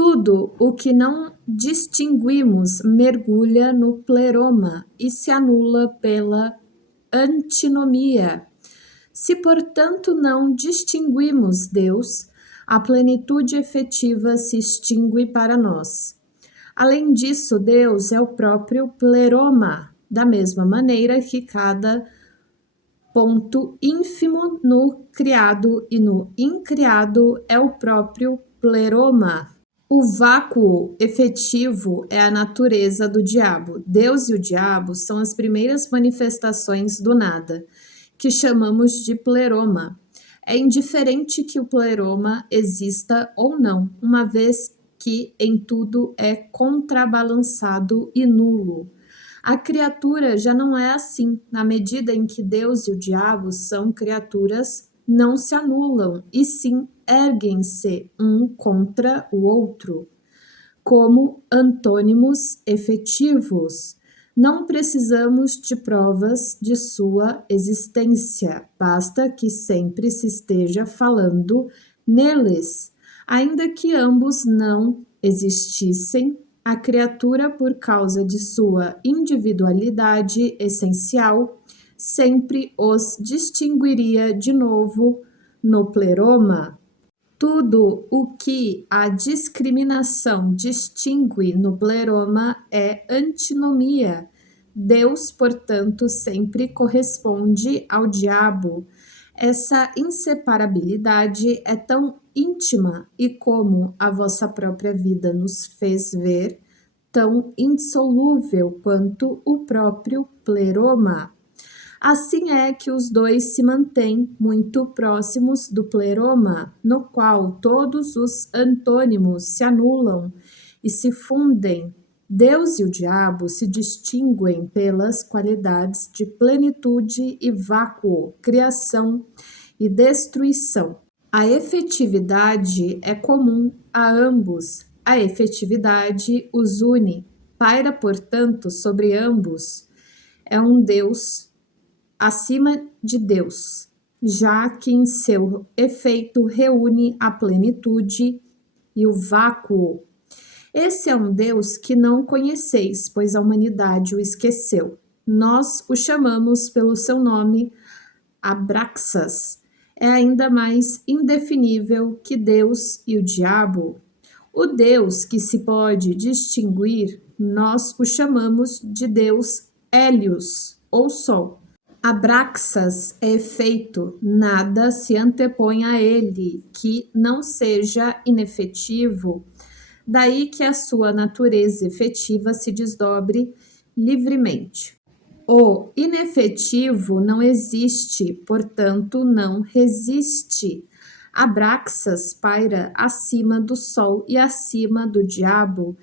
Tudo o que não distinguimos mergulha no pleroma e se anula pela antinomia. Se, portanto, não distinguimos Deus, a plenitude efetiva se extingue para nós. Além disso, Deus é o próprio pleroma, da mesma maneira que cada ponto ínfimo no criado e no incriado é o próprio pleroma. O vácuo efetivo é a natureza do diabo. Deus e o diabo são as primeiras manifestações do nada, que chamamos de pleroma. É indiferente que o pleroma exista ou não, uma vez que em tudo é contrabalançado e nulo. A criatura já não é assim, na medida em que Deus e o diabo são criaturas, não se anulam, e sim erguem-se um contra o outro, como antônimos efetivos. Não precisamos de provas de sua existência, basta que sempre se esteja falando neles. Ainda que ambos não existissem, a criatura, por causa de sua individualidade essencial, sempre os distinguiria de novo no pleroma. Tudo o que a discriminação distingue no pleroma é antinomia. Deus, portanto, sempre corresponde ao diabo. Essa inseparabilidade é tão íntima e, como a vossa própria vida nos fez ver, tão indissolúvel quanto o próprio pleroma. Assim é que os dois se mantêm muito próximos do pleroma, no qual todos os antônimos se anulam e se fundem. Deus e o diabo se distinguem pelas qualidades de plenitude e vácuo, criação e destruição. A efetividade é comum a ambos. A efetividade os une. Paira, portanto, sobre ambos. É um Deus acima de Deus, já que em seu efeito reúne a plenitude e o vácuo. Esse é um Deus que não conheceis, pois a humanidade o esqueceu. Nós o chamamos pelo seu nome, Abraxas. É ainda mais indefinível que Deus e o diabo. O Deus que se pode distinguir, nós o chamamos de Deus Hélios, ou Sol. Abraxas é efeito, nada se antepõe a ele, que não seja inefetivo, daí que a sua natureza efetiva se desdobre livremente. O inefetivo não existe, portanto não resiste. Abraxas paira acima do sol e acima do diabo.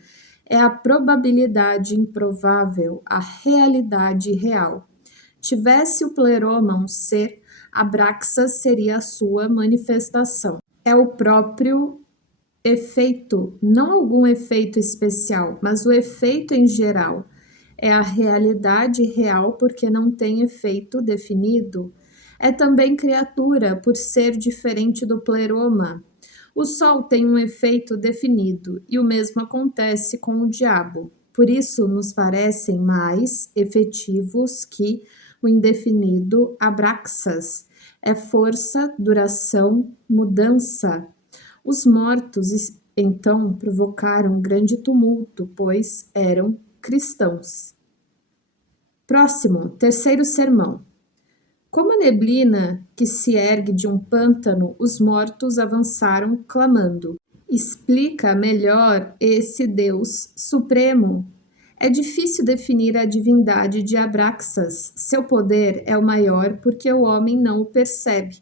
É a probabilidade improvável, a realidade real. Tivesse o pleroma um ser, Abraxas seria a sua manifestação. É o próprio efeito, não algum efeito especial, mas o efeito em geral. É a realidade real porque não tem efeito definido. É também criatura por ser diferente do pleroma. O Sol tem um efeito definido e o mesmo acontece com o diabo. Por isso nos parecem mais efetivos que o indefinido Abraxas. É força, duração, mudança. Os mortos então provocaram grande tumulto, pois eram cristãos. Próximo, terceiro sermão. Como a neblina que se ergue de um pântano, os mortos avançaram clamando. Explica melhor esse Deus supremo. É difícil definir a divindade de Abraxas. Seu poder é o maior porque o homem não o percebe.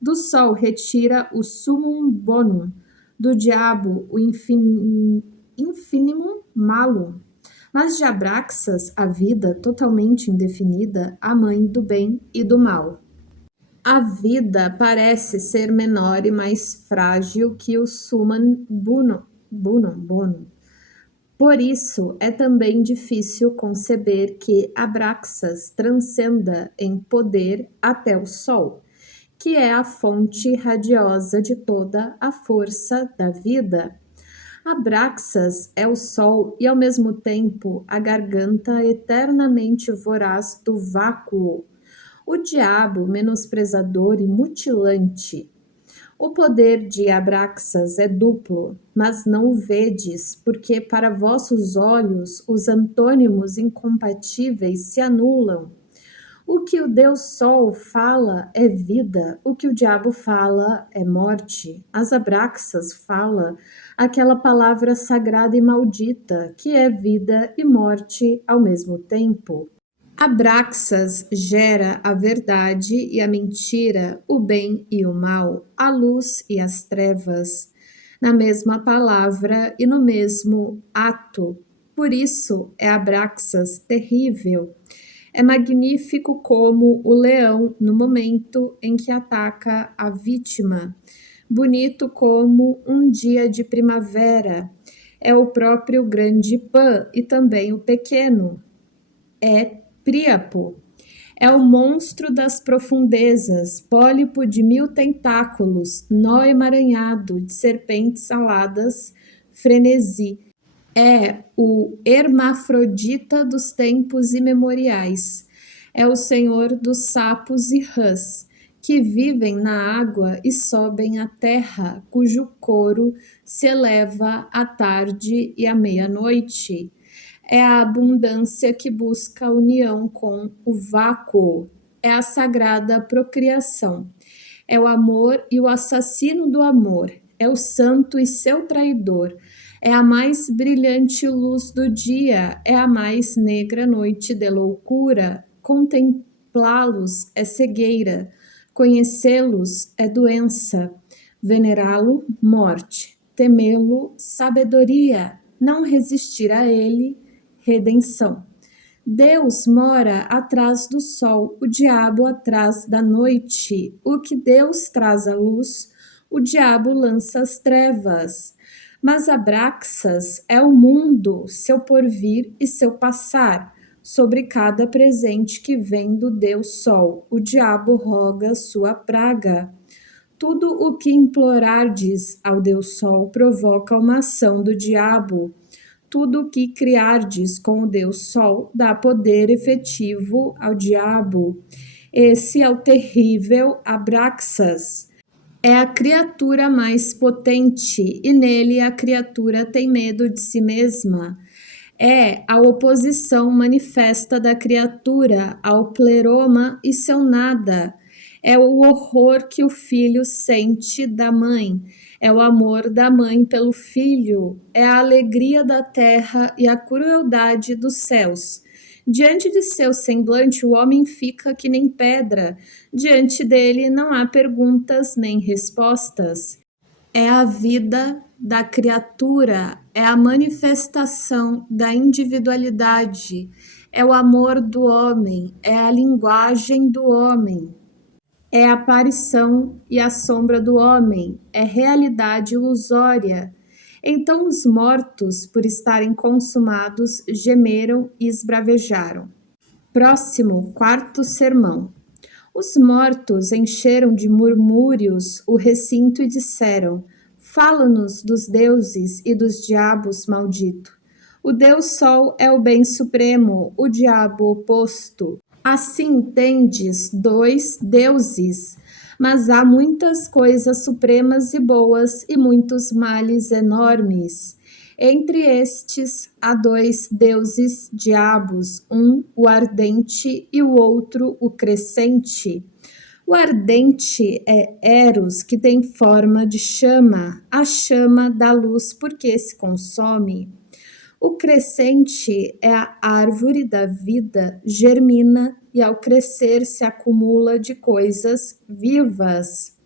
Do sol retira o summum bonum, do diabo o infinimum malum. Mas de Abraxas, a vida totalmente indefinida, a mãe do bem e do mal. A vida parece ser menor e mais frágil que o summum bonum. Por isso, é também difícil conceber que Abraxas transcenda em poder até o Sol, que é a fonte radiosa de toda a força da vida. Abraxas é o sol e, ao mesmo tempo, a garganta eternamente voraz do vácuo. O diabo menosprezador e mutilante. O poder de Abraxas é duplo, mas não o vedes, porque para vossos olhos os antônimos incompatíveis se anulam. O que o Deus Sol fala é vida, o que o diabo fala é morte. As Abraxas fala aquela palavra sagrada e maldita, que é vida e morte ao mesmo tempo. Abraxas gera a verdade e a mentira, o bem e o mal, a luz e as trevas, na mesma palavra e no mesmo ato. Por isso é Abraxas terrível. É magnífico como o leão no momento em que ataca a vítima, bonito como um dia de primavera. É o próprio grande Pan e também o pequeno. É Príapo. É o monstro das profundezas, pólipo de 1000 tentáculos, nó emaranhado de serpentes aladas, frenesi. É o hermafrodita dos tempos imemoriais. É o senhor dos sapos e rãs, que vivem na água e sobem à terra, cujo coro se eleva à tarde e à meia-noite. É a abundância que busca a união com o vácuo. É a sagrada procriação. É o amor e o assassino do amor. É o santo e seu traidor. É a mais brilhante luz do dia. É a mais negra noite de loucura. Contemplá-los é cegueira. Conhecê-los é doença. Venerá-lo, morte. Temê-lo, sabedoria. Não resistir a ele, redenção. Deus mora atrás do sol, o diabo atrás da noite. O que Deus traz à luz, o diabo lança às trevas. Mas Abraxas é o mundo, seu porvir e seu passar. Sobre cada presente que vem do Deus Sol, o diabo roga sua praga. Tudo o que implorardes ao Deus Sol provoca uma ação do diabo. Tudo o que criardes com o Deus Sol dá poder efetivo ao diabo. Esse é o terrível Abraxas. É a criatura mais potente e nele a criatura tem medo de si mesma. É a oposição manifesta da criatura ao pleroma e seu nada. É o horror que o filho sente da mãe. É o amor da mãe pelo filho. É a alegria da terra e a crueldade dos céus. Diante de seu semblante, o homem fica que nem pedra. Diante dele não há perguntas nem respostas. É a vida da criatura, é a manifestação da individualidade, é o amor do homem, é a linguagem do homem, é a aparição e a sombra do homem, é realidade ilusória. Então os mortos, por estarem consumados, gemeram e esbravejaram. Próximo, quarto sermão. Os mortos encheram de murmúrios o recinto e disseram: Fala-nos dos deuses e dos diabos maldito. O Deus Sol é o bem supremo, o diabo oposto. Assim tendes dois deuses, mas há muitas coisas supremas e boas e muitos males enormes. Entre estes há dois deuses diabos, um o ardente e o outro o crescente. O ardente é Eros, que tem forma de chama, a chama da luz porque se consome. O crescente é a árvore da vida, germina e ao crescer se acumula de coisas vivas.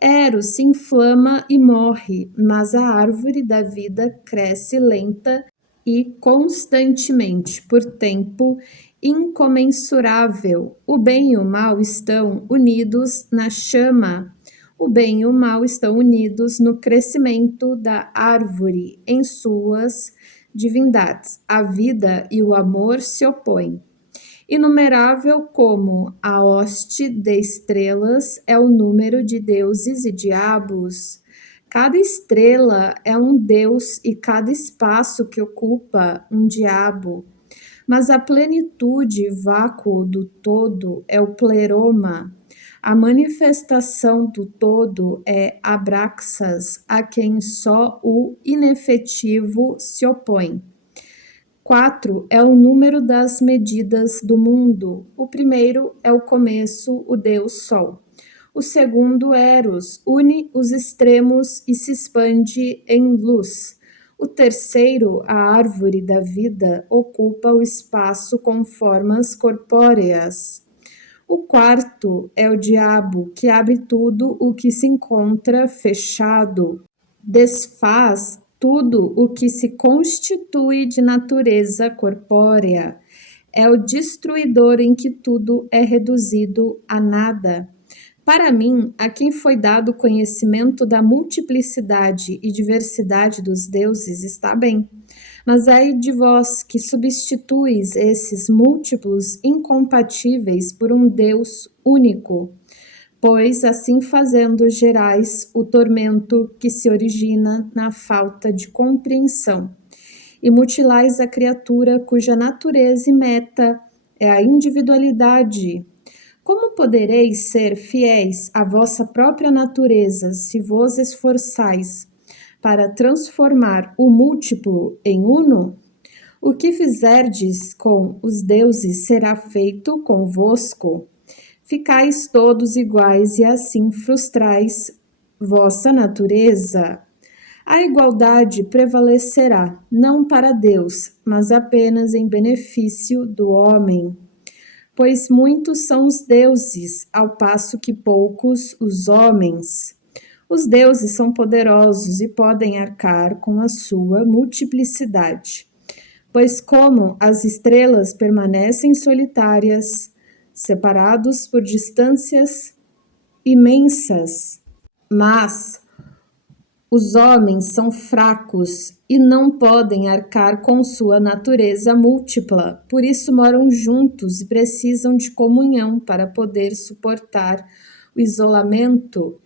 Eros se inflama e morre, mas a árvore da vida cresce lenta e constantemente, por tempo incomensurável. O bem e o mal estão unidos na chama. O bem e o mal estão unidos no crescimento da árvore, em suas divindades. A vida e o amor se opõem. Inumerável como a hoste de estrelas é o número de deuses e diabos. Cada estrela é um deus e cada espaço que ocupa um diabo. Mas a plenitude vácuo do todo é o pleroma. A manifestação do todo é abraxas, a quem só o inefetivo se opõe. 4 é o número das medidas do mundo. O primeiro é o começo, o Deus Sol. O segundo, Eros, une os extremos e se expande em luz. O terceiro, a árvore da vida, ocupa o espaço com formas corpóreas. O quarto é o diabo, que abre tudo o que se encontra fechado, desfaz tudo o que se constitui de natureza corpórea. É o destruidor em que tudo é reduzido a nada. Para mim, a quem foi dado o conhecimento da multiplicidade e diversidade dos deuses está bem. Mas ai de vós que substituis esses múltiplos incompatíveis por um Deus único, pois assim fazendo gerais o tormento que se origina na falta de compreensão, e mutilais a criatura cuja natureza e meta é a individualidade. Como podereis ser fiéis à vossa própria natureza se vos esforçais para transformar o múltiplo em uno? O que fizerdes com os deuses será feito convosco. Ficais todos iguais e assim frustrais vossa natureza. A igualdade prevalecerá, não para Deus, mas apenas em benefício do homem. Pois muitos são os deuses, ao passo que poucos os homens. Os deuses são poderosos e podem arcar com a sua multiplicidade. Pois como as estrelas permanecem solitárias, separados por distâncias imensas, mas os homens são fracos e não podem arcar com sua natureza múltipla, por isso moram juntos e precisam de comunhão para poder suportar o isolamento.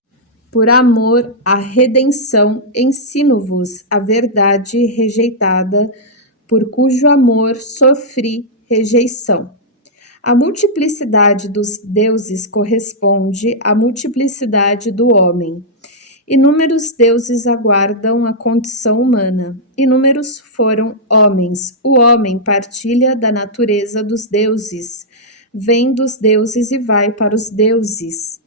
Por amor à redenção, ensino-vos a verdade rejeitada, por cujo amor sofri rejeição. A multiplicidade dos deuses corresponde à multiplicidade do homem. Inúmeros deuses aguardam a condição humana. Inúmeros foram homens. O homem partilha da natureza dos deuses, vem dos deuses e vai para os deuses.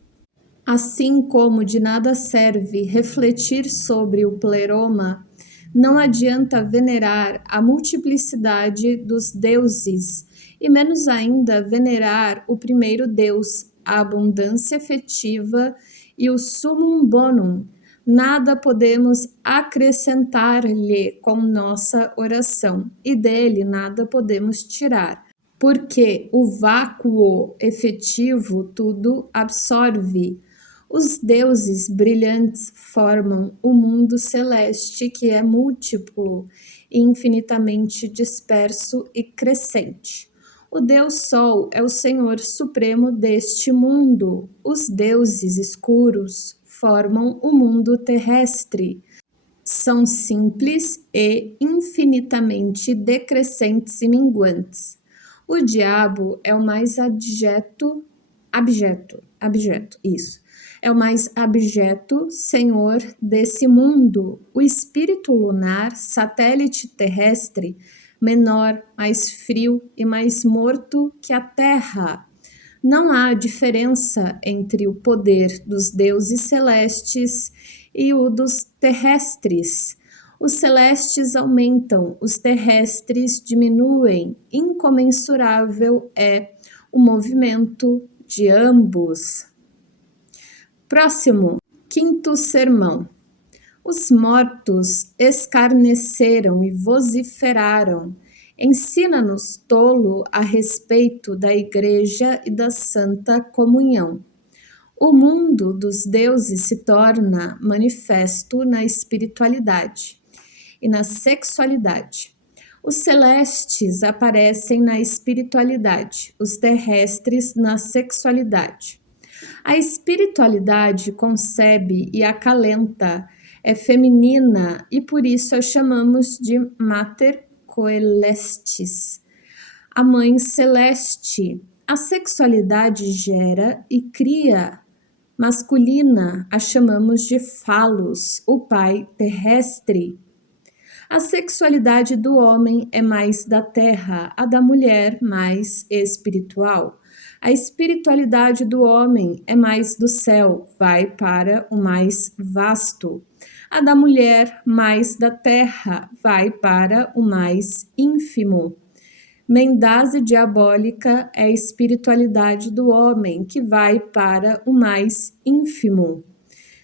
Assim como de nada serve refletir sobre o pleroma, não adianta venerar a multiplicidade dos deuses, e menos ainda venerar o primeiro Deus, a abundância efetiva e o summum bonum. Nada podemos acrescentar-lhe com nossa oração, e dele nada podemos tirar, porque o vácuo efetivo tudo absorve. Os deuses brilhantes formam o mundo celeste que é múltiplo e infinitamente disperso e crescente. O Deus Sol é o Senhor Supremo deste mundo. Os deuses escuros formam o mundo terrestre. São simples e infinitamente decrescentes e minguantes. O diabo é o mais abjeto, isso. É o mais abjeto senhor desse mundo, o espírito lunar, satélite terrestre, menor, mais frio e mais morto que a terra. Não há diferença entre o poder dos deuses celestes e o dos terrestres. Os celestes aumentam, os terrestres diminuem. Incomensurável é o movimento de ambos. Próximo, quinto sermão. Os mortos escarneceram e vociferaram. Ensina-nos, tolo, a respeito da Igreja e da Santa Comunhão. O mundo dos deuses se torna manifesto na espiritualidade e na sexualidade. Os celestes aparecem na espiritualidade, os terrestres na sexualidade. A espiritualidade concebe e acalenta, é feminina e por isso a chamamos de Mater Coelestis, a Mãe Celeste. A sexualidade gera e cria. Masculina a chamamos de Falos, o Pai terrestre. A sexualidade do homem é mais da terra, a da mulher mais espiritual. A espiritualidade do homem é mais do céu, vai para o mais vasto. A da mulher mais da terra, vai para o mais ínfimo. Mendaze diabólica é a espiritualidade do homem, que vai para o mais ínfimo.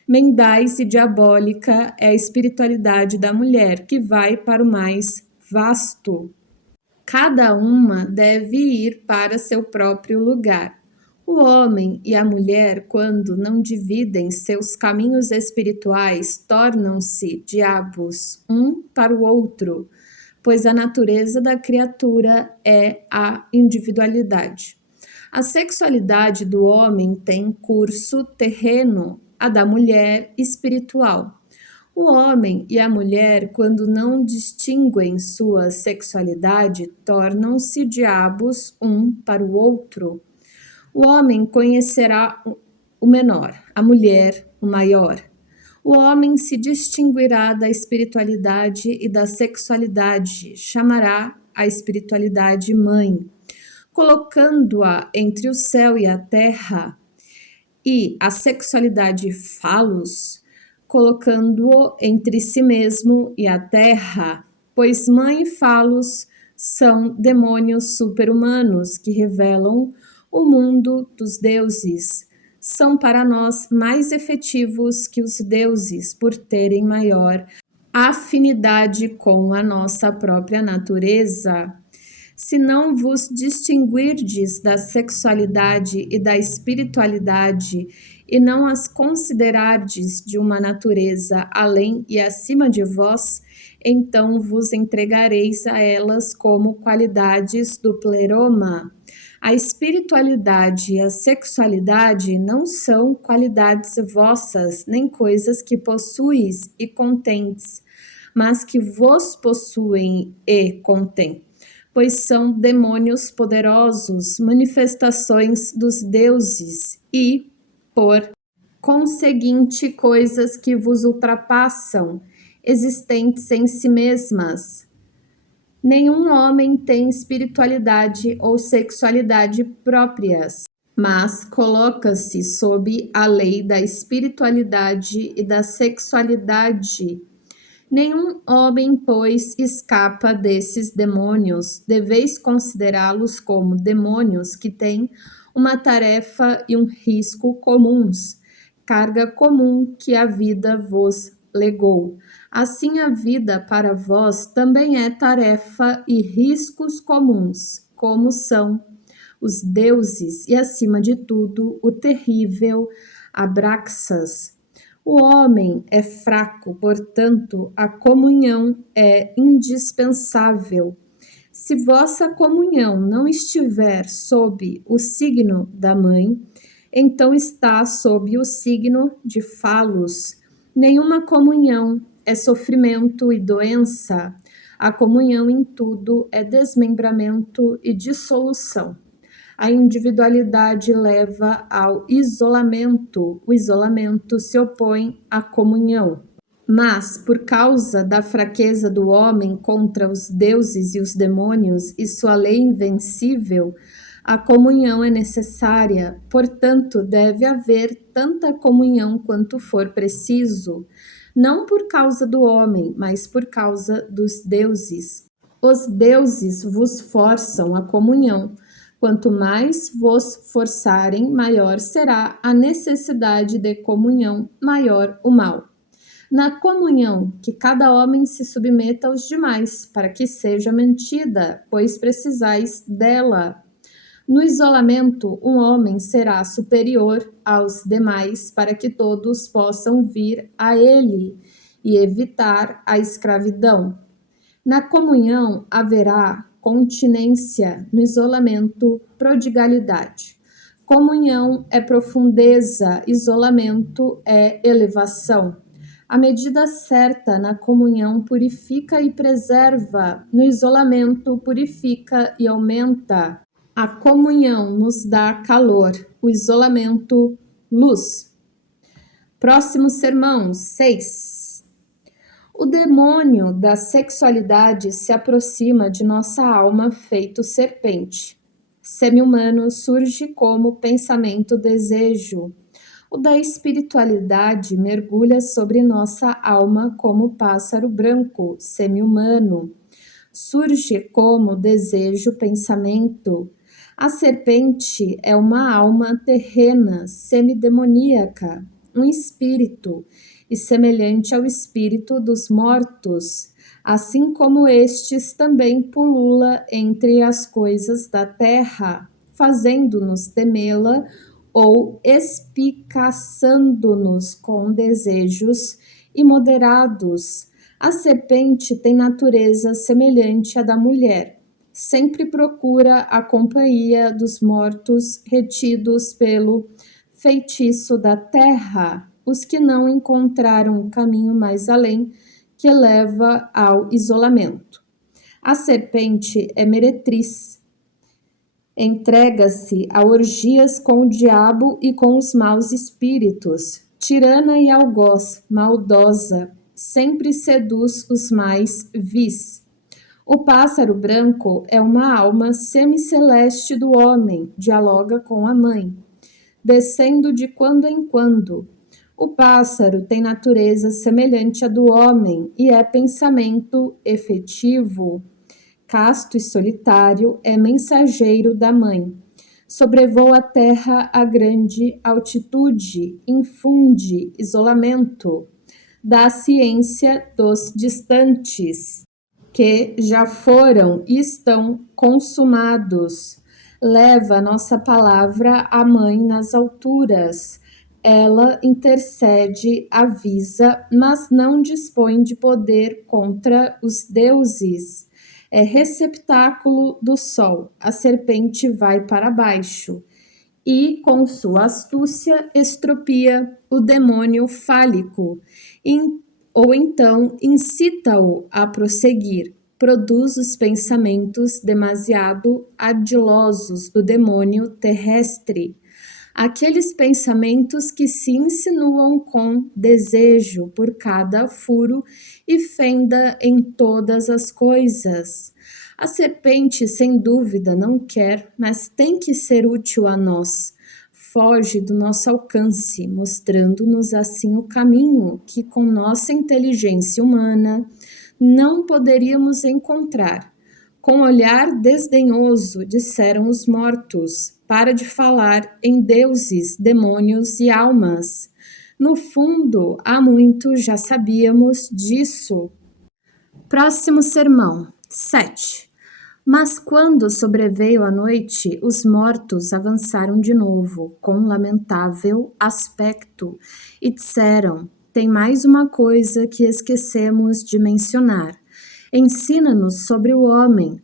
Mendais e diabólica é a espiritualidade da mulher, que vai para o mais vasto. Cada uma deve ir para seu próprio lugar. O homem e a mulher, quando não dividem seus caminhos espirituais, tornam-se diabos um para o outro, pois a natureza da criatura é a individualidade. A sexualidade do homem tem curso terreno, a da mulher espiritual. O homem e a mulher, quando não distinguem sua sexualidade, tornam-se diabos um para o outro. O homem conhecerá o menor, a mulher o maior. O homem se distinguirá da espiritualidade e da sexualidade, chamará a espiritualidade mãe, colocando-a entre o céu e a terra, e a sexualidade falos, colocando-o entre si mesmo e a terra, pois mãe e falos são demônios super-humanos que revelam o mundo dos deuses. São para nós mais efetivos que os deuses, por terem maior afinidade com a nossa própria natureza. Se não vos distinguirdes da sexualidade e da espiritualidade, e não as considerardes de uma natureza além e acima de vós, então vos entregareis a elas como qualidades do pleroma. A espiritualidade e a sexualidade não são qualidades vossas, nem coisas que possuis e contendes, mas que vos possuem e contêm, pois são demônios poderosos, manifestações dos deuses e, por conseguinte, coisas que vos ultrapassam, existentes em si mesmas. Nenhum homem tem espiritualidade ou sexualidade próprias, mas coloca-se sob a lei da espiritualidade e da sexualidade. Nenhum homem, pois, escapa desses demônios. Deveis considerá-los como demônios que têm uma tarefa e um risco comuns, carga comum que a vida vos legou. Assim, a vida para vós também é tarefa e riscos comuns, como são os deuses e, acima de tudo, o terrível Abraxas. O homem é fraco, portanto, a comunhão é indispensável. Se vossa comunhão não estiver sob o signo da mãe, então está sob o signo de Falos. Nenhuma comunhão é sofrimento e doença. A comunhão em tudo é desmembramento e dissolução. A individualidade leva ao isolamento. O isolamento se opõe à comunhão. Mas, por causa da fraqueza do homem contra os deuses e os demônios e sua lei invencível, a comunhão é necessária. Portanto, deve haver tanta comunhão quanto for preciso, não por causa do homem, mas por causa dos deuses. Os deuses vos forçam a comunhão. Quanto mais vos forçarem, maior será a necessidade de comunhão, maior o mal. Na comunhão, que cada homem se submeta aos demais, para que seja mantida, pois precisais dela. No isolamento, um homem será superior aos demais, para que todos possam vir a ele e evitar a escravidão. Na comunhão haverá continência, no isolamento, prodigalidade. Comunhão é profundeza, isolamento é elevação. A medida certa na comunhão purifica e preserva, no isolamento purifica e aumenta. A comunhão nos dá calor, o isolamento, luz. Próximo sermão, 6. O demônio da sexualidade se aproxima de nossa alma feito serpente. Semi-humano surge como pensamento-desejo. O da espiritualidade mergulha sobre nossa alma como pássaro branco, semi-humano. Surge como desejo-pensamento. A serpente é uma alma terrena, semidemoníaca, um espírito, e semelhante ao espírito dos mortos, assim como estes também pulula entre as coisas da terra, fazendo-nos temê-la ou espicaçando-nos com desejos imoderados. A serpente tem natureza semelhante à da mulher. Sempre procura a companhia dos mortos retidos pelo feitiço da terra, os que não encontraram o caminho mais além que leva ao isolamento. A serpente é meretriz, entrega-se a orgias com o diabo e com os maus espíritos, tirana e algoz, maldosa, sempre seduz os mais vis. O pássaro branco é uma alma semiceleste do homem, dialoga com a mãe, descendo de quando em quando. O pássaro tem natureza semelhante à do homem e é pensamento efetivo. Casto e solitário, é mensageiro da mãe. Sobrevoa a terra a grande altitude, infunde isolamento. Da ciência dos distantes, que já foram e estão consumados. Leva nossa palavra à mãe nas alturas. Ela intercede, avisa, mas não dispõe de poder contra os deuses. É receptáculo do sol. A serpente vai para baixo e, com sua astúcia, estropia o demônio fálico, ou então incita-o a prosseguir. Produz os pensamentos demasiado ardilosos do demônio terrestre, aqueles pensamentos que se insinuam com desejo por cada furo e fenda em todas as coisas. A serpente, sem dúvida, não quer, mas tem que ser útil a nós. Foge do nosso alcance, mostrando-nos assim o caminho que, com nossa inteligência humana, não poderíamos encontrar. Com olhar desdenhoso, disseram os mortos, para de falar em deuses, demônios e almas. No fundo, há muito já sabíamos disso. Próximo sermão, 7. Mas quando sobreveio a noite, os mortos avançaram de novo, com lamentável aspecto, e disseram: tem mais uma coisa que esquecemos de mencionar. Ensina-nos sobre o homem.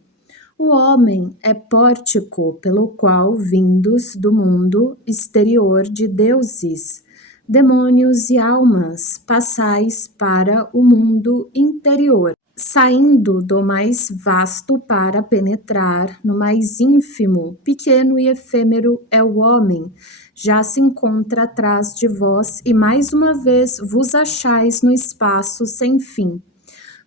O homem é pórtico pelo qual, vindos do mundo exterior de deuses, demônios e almas, passais para o mundo interior, saindo do mais vasto para penetrar no mais ínfimo, pequeno e efêmero é o homem. Já se encontra atrás de vós e mais uma vez vos achais no espaço sem fim.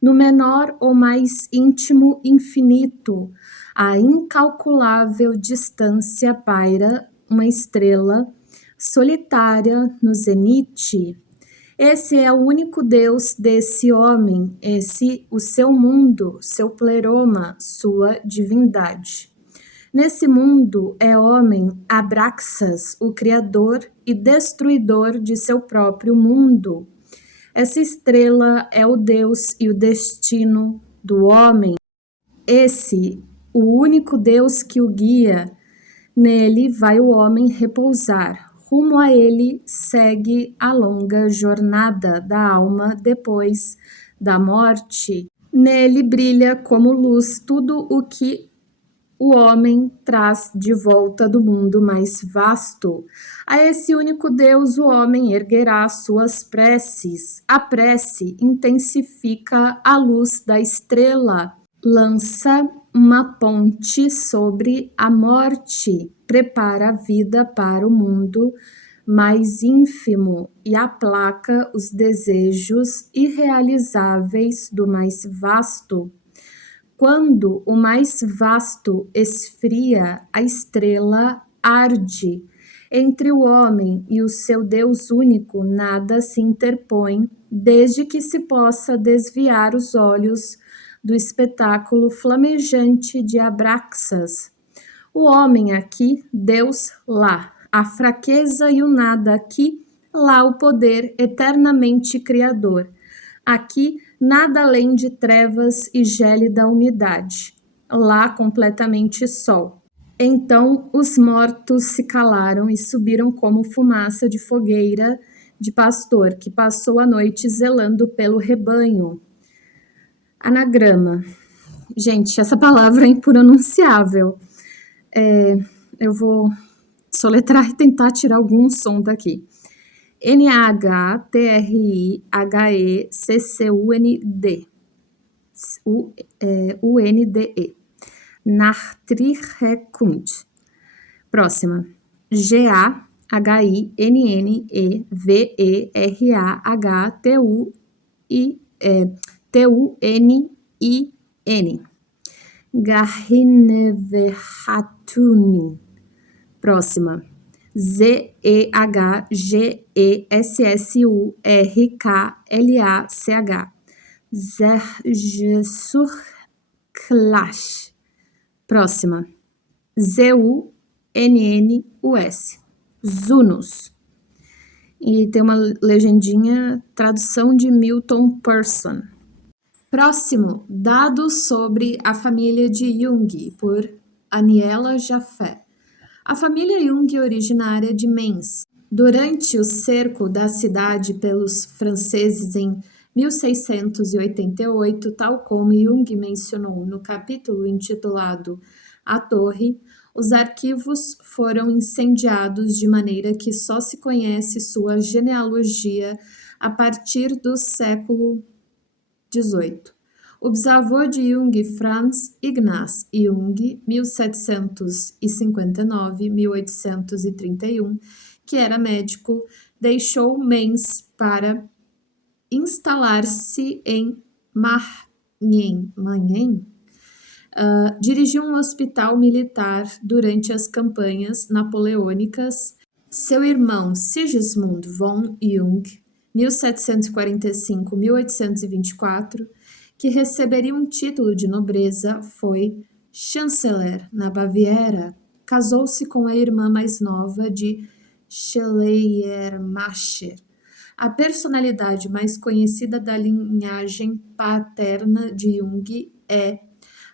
No menor ou mais íntimo infinito, a incalculável distância paira uma estrela solitária no zenite. Esse é o único Deus desse homem, esse o seu mundo, seu pleroma, sua divindade. Nesse mundo é homem Abraxas, o criador e destruidor de seu próprio mundo. Essa estrela é o Deus e o destino do homem. Esse, o único Deus que o guia, nele vai o homem repousar. Rumo a ele segue a longa jornada da alma depois da morte. Nele brilha como luz tudo o que o homem traz de volta do mundo mais vasto. A esse único Deus o homem erguerá suas preces. A prece intensifica a luz da estrela, lança uma ponte sobre a morte, prepara a vida para o mundo mais ínfimo e aplaca os desejos irrealizáveis do mais vasto. Quando o mais vasto esfria, a estrela arde. Entre o homem e o seu Deus único, nada se interpõe, desde que se possa desviar os olhos do espetáculo flamejante de Abraxas. O homem aqui, Deus lá. A fraqueza e o nada aqui, lá o poder eternamente criador. Aqui, nada além de trevas e gélida umidade. Lá, completamente sol. Então os mortos se calaram e subiram como fumaça de fogueira de pastor que passou a noite zelando pelo rebanho. Anagrama. Gente, essa palavra é impronunciável. Eu vou soletrar e tentar tirar algum som daqui. N-A-H-T-R-I-H-E-C-C-U-N-D. U-N-D-E. Nachtrichkunde. Próxima. G-A-H-I-N-N-E-V-E-R-A-H-T-U-N-I-N. Gahineverhatunin. Próxima. Z-E-H-G-E-S-S-U-R-K-L-A-C-H. Zergesurklash. Próxima. Z-U-N-N-U-S. Zunus. E tem uma legendinha, tradução de Milton Person. Próximo, dados sobre a família de Jung, por Aniela Jaffé. A família Jung é originária de Mainz. Durante o cerco da cidade pelos franceses em 1688, tal como Jung mencionou no capítulo intitulado A Torre, os arquivos foram incendiados de maneira que só se conhece sua genealogia a partir do século XVIII. O bisavô de Jung, Franz Ignaz Jung, 1759-1831, que era médico, deixou Mainz para instalar-se em Mayen. Dirigiu um hospital militar durante as campanhas napoleônicas. Seu irmão Sigismund von Jung, 1745-1824, que receberia um título de nobreza, foi chanceler na Baviera. Casou-se com a irmã mais nova de Schleiermacher. A personalidade mais conhecida da linhagem paterna de Jung é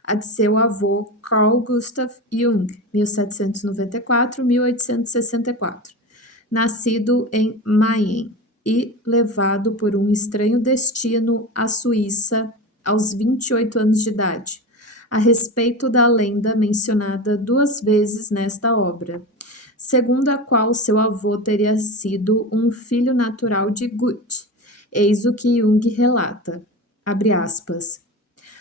a de seu avô Carl Gustav Jung, 1794-1864, nascido em Mayen e levado por um estranho destino à Suíça aos 28 anos de idade, a respeito da lenda mencionada 2 vezes nesta obra, segundo a qual seu avô teria sido um filho natural de Goethe. Eis o que Jung relata, abre aspas.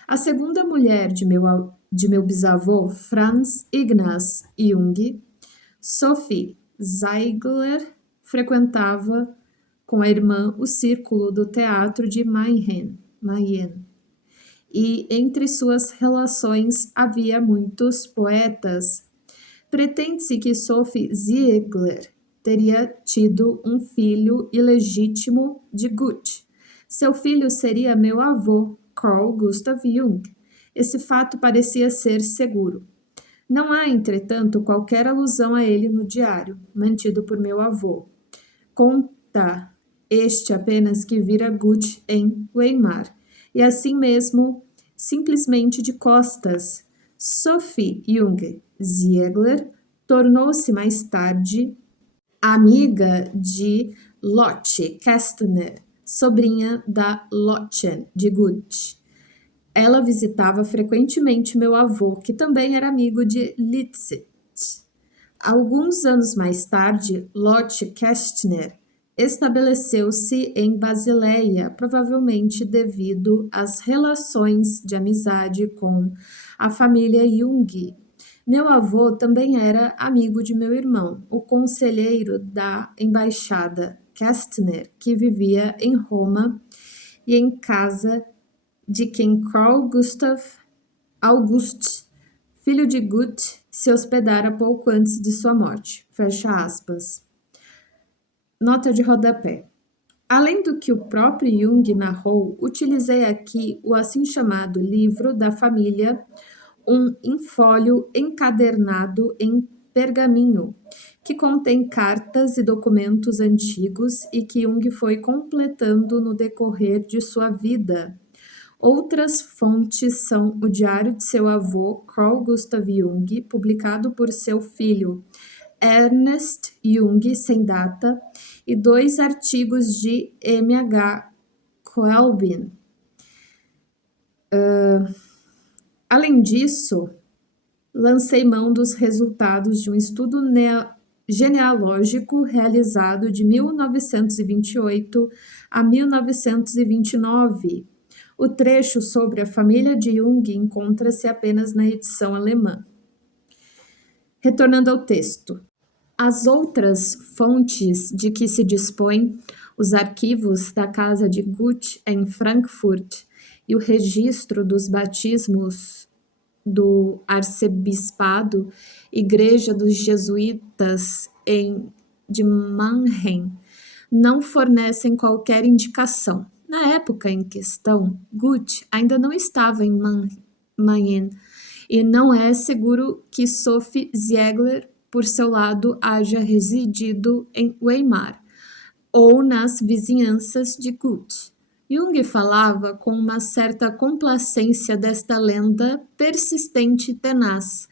A segunda mulher de meu bisavô, Franz Ignaz Jung, Sophie Ziegler, frequentava com a irmã o círculo do teatro de Mayen. E entre suas relações havia muitos poetas. Pretende-se que Sophie Ziegler teria tido um filho ilegítimo de Goethe. Seu filho seria meu avô, Carl Gustav Jung. Esse fato parecia ser seguro. Não há, entretanto, qualquer alusão a ele no diário, mantido por meu avô. Conta este apenas que vira Goethe em Weimar, e assim mesmo, simplesmente de costas. Sophie Jung Ziegler tornou-se mais tarde amiga de Lotte Kästner, sobrinha da Lottchen de Goethe. Ela visitava frequentemente meu avô, que também era amigo de Lizet. Alguns anos mais tarde, Lotte Kästner estabeleceu-se em Basileia, provavelmente devido às relações de amizade com a família Jung. Meu avô também era amigo de meu irmão, o conselheiro da embaixada Kästner, que vivia em Roma e em casa de quem Carl Gustav August, filho de Goethe, se hospedara pouco antes de sua morte. Fecha aspas. Nota de rodapé. Além do que o próprio Jung narrou, utilizei aqui o assim chamado livro da família, um infólio encadernado em pergaminho, que contém cartas e documentos antigos e que Jung foi completando no decorrer de sua vida. Outras fontes são o diário de seu avô, Carl Gustav Jung, publicado por seu filho, Ernest Jung, sem data, e 2 artigos de M.H. Koelbin. Além disso, lancei mão dos resultados de um estudo genealógico realizado de 1928 a 1929. O trecho sobre a família de Jung encontra-se apenas na edição alemã. Retornando ao texto. As outras fontes de que se dispõe, os arquivos da casa de Goethe em Frankfurt e o registro dos batismos do arcebispado, Igreja dos Jesuítas de Mannheim, não fornecem qualquer indicação. Na época em questão, Goethe ainda não estava em Mannheim e não é seguro que Sophie Ziegler, por seu lado, haja residido em Weimar ou nas vizinhanças de Goethe. Jung falava com uma certa complacência desta lenda persistente e tenaz.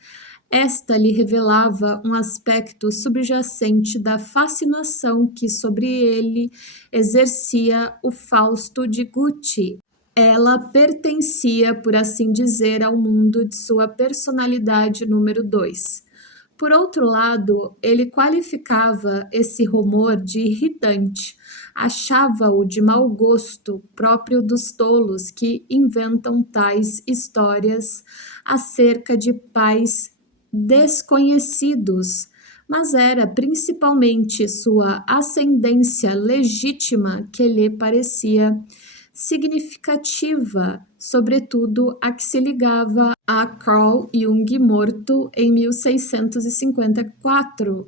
Esta lhe revelava um aspecto subjacente da fascinação que sobre ele exercia o Fausto de Goethe. Ela pertencia, por assim dizer, ao mundo de sua personalidade número 2. Por outro lado, ele qualificava esse rumor de irritante, achava-o de mau gosto, próprio dos tolos que inventam tais histórias acerca de pais desconhecidos, mas era principalmente sua ascendência legítima que lhe parecia significativa, sobretudo a que se ligava a Carl Jung, morto em 1654,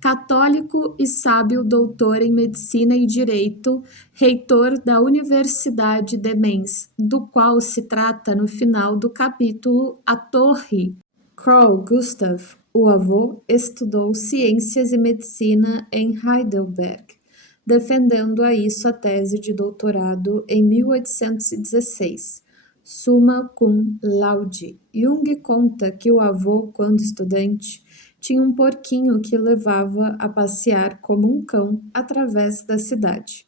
católico e sábio doutor em medicina e direito, reitor da Universidade de Mainz, do qual se trata no final do capítulo A Torre. Carl Gustav, o avô, estudou ciências e medicina em Heidelberg, defendendo a isso a tese de doutorado em 1816, summa cum laude. Jung conta que o avô, quando estudante, tinha um porquinho que levava a passear como um cão através da cidade,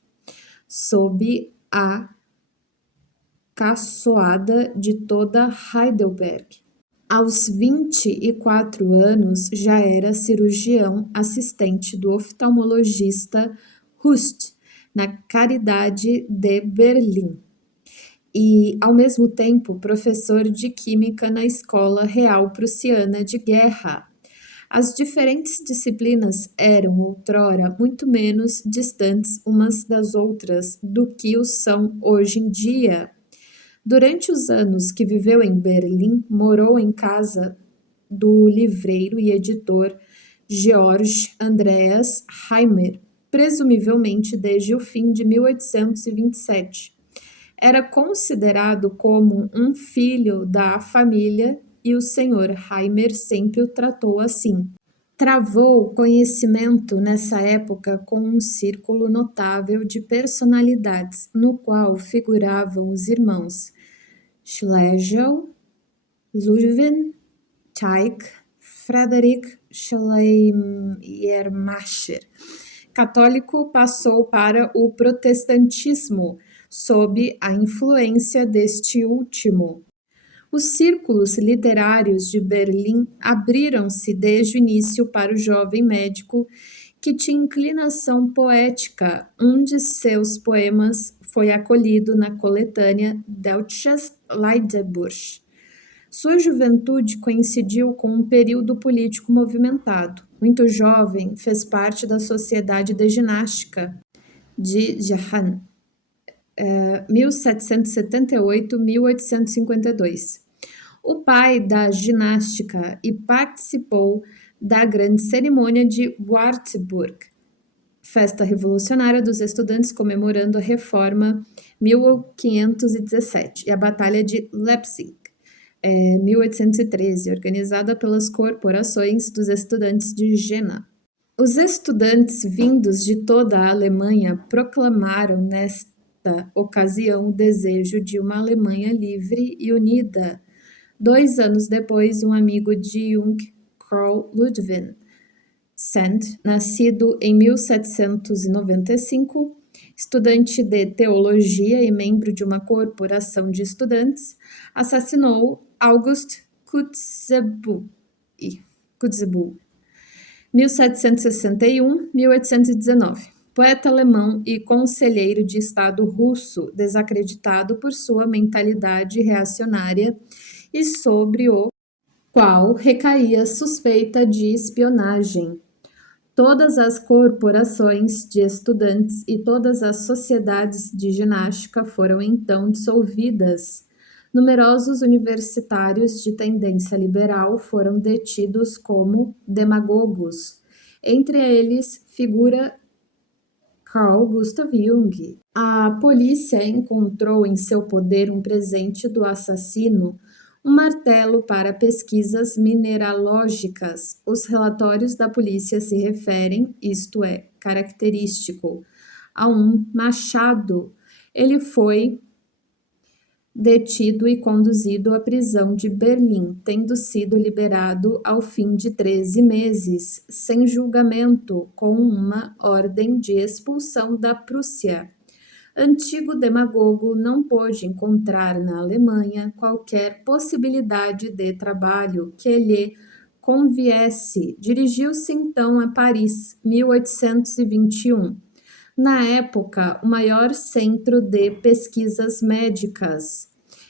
sob a caçoada de toda Heidelberg. Aos 24 anos, já era cirurgião assistente do oftalmologista Rust, na Caridade de Berlim, e, ao mesmo tempo, professor de Química na Escola Real Prussiana de Guerra. As diferentes disciplinas eram, outrora, muito menos distantes umas das outras do que o são hoje em dia. Durante os anos que viveu em Berlim, morou em casa do livreiro e editor Georg Andreas Heimer, presumivelmente desde o fim de 1827. Era considerado como um filho da família e o Sr. Heimer sempre o tratou assim. Travou conhecimento nessa época com um círculo notável de personalidades, no qual figuravam os irmãos Schlegel, Ludwig Tieck, Friedrich Schleiermacher. Católico, passou para o protestantismo sob a influência deste último. Os círculos literários de Berlim abriram-se desde o início para o jovem médico que tinha inclinação poética. Um de seus poemas foi acolhido na coletânea Deutsches Liederbuch. Sua juventude coincidiu com um período político movimentado. Muito jovem, fez parte da Sociedade de Ginástica de Jahan, 1778-1852. O pai da ginástica e participou da grande cerimônia de Wartburg, festa revolucionária dos estudantes comemorando a Reforma 1517 e a Batalha de Leipzig, 1813, organizada pelas corporações dos estudantes de Jena. Os estudantes vindos de toda a Alemanha proclamaram nesta ocasião o desejo de uma Alemanha livre e unida. 2 anos depois, um amigo de Jung, Karl Ludwig Sand, nascido em 1795, estudante de teologia e membro de uma corporação de estudantes, assassinou August Kotzebue, 1761-1819, poeta alemão e conselheiro de Estado russo, desacreditado por sua mentalidade reacionária e sobre o qual recaía suspeita de espionagem. Todas as corporações de estudantes e todas as sociedades de ginástica foram então dissolvidas. Numerosos universitários de tendência liberal foram detidos como demagogos. Entre eles figura Carl Gustav Jung. A polícia encontrou em seu poder um presente do assassino, um martelo para pesquisas mineralógicas. Os relatórios da polícia se referem, isto é, característico, a um machado. Ele foi detido e conduzido à prisão de Berlim, tendo sido liberado ao fim de 13 meses, sem julgamento, com uma ordem de expulsão da Prússia. Antigo demagogo não pôde encontrar na Alemanha qualquer possibilidade de trabalho que lhe conviesse. Dirigiu-se então a Paris, 1821. Na época, o maior centro de pesquisas médicas.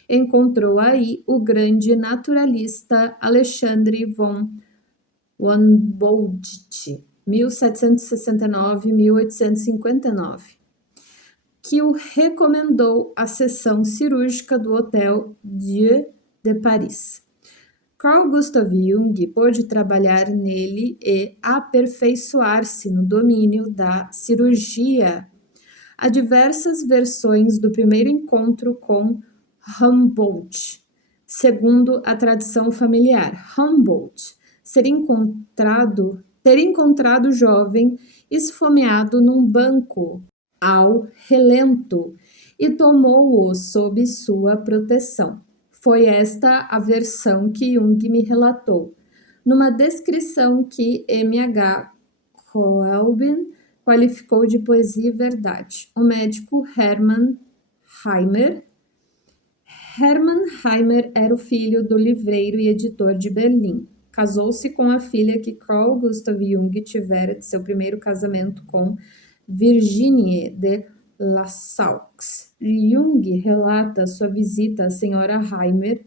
Encontrou aí o grande naturalista Alexandre von Humboldt, 1769-1859. Que o recomendou à seção cirúrgica do Hotel Dieu de Paris. Carl Gustav Jung pôde trabalhar nele e aperfeiçoar-se no domínio da cirurgia. Há diversas versões do primeiro encontro com Humboldt. Segundo a tradição familiar, Humboldt ter encontrado o jovem esfomeado num banco ao relento e tomou-o sob sua proteção. Foi esta a versão que Jung me relatou, numa descrição que M.H. Kolben qualificou de poesia e verdade. O médico Hermann Heimer. Hermann Heimer era o filho do livreiro e editor de Berlim. Casou-se com a filha que Carl Gustav Jung tivera de seu primeiro casamento com Virginie de Lasaux. Jung relata sua visita à senhora Heimer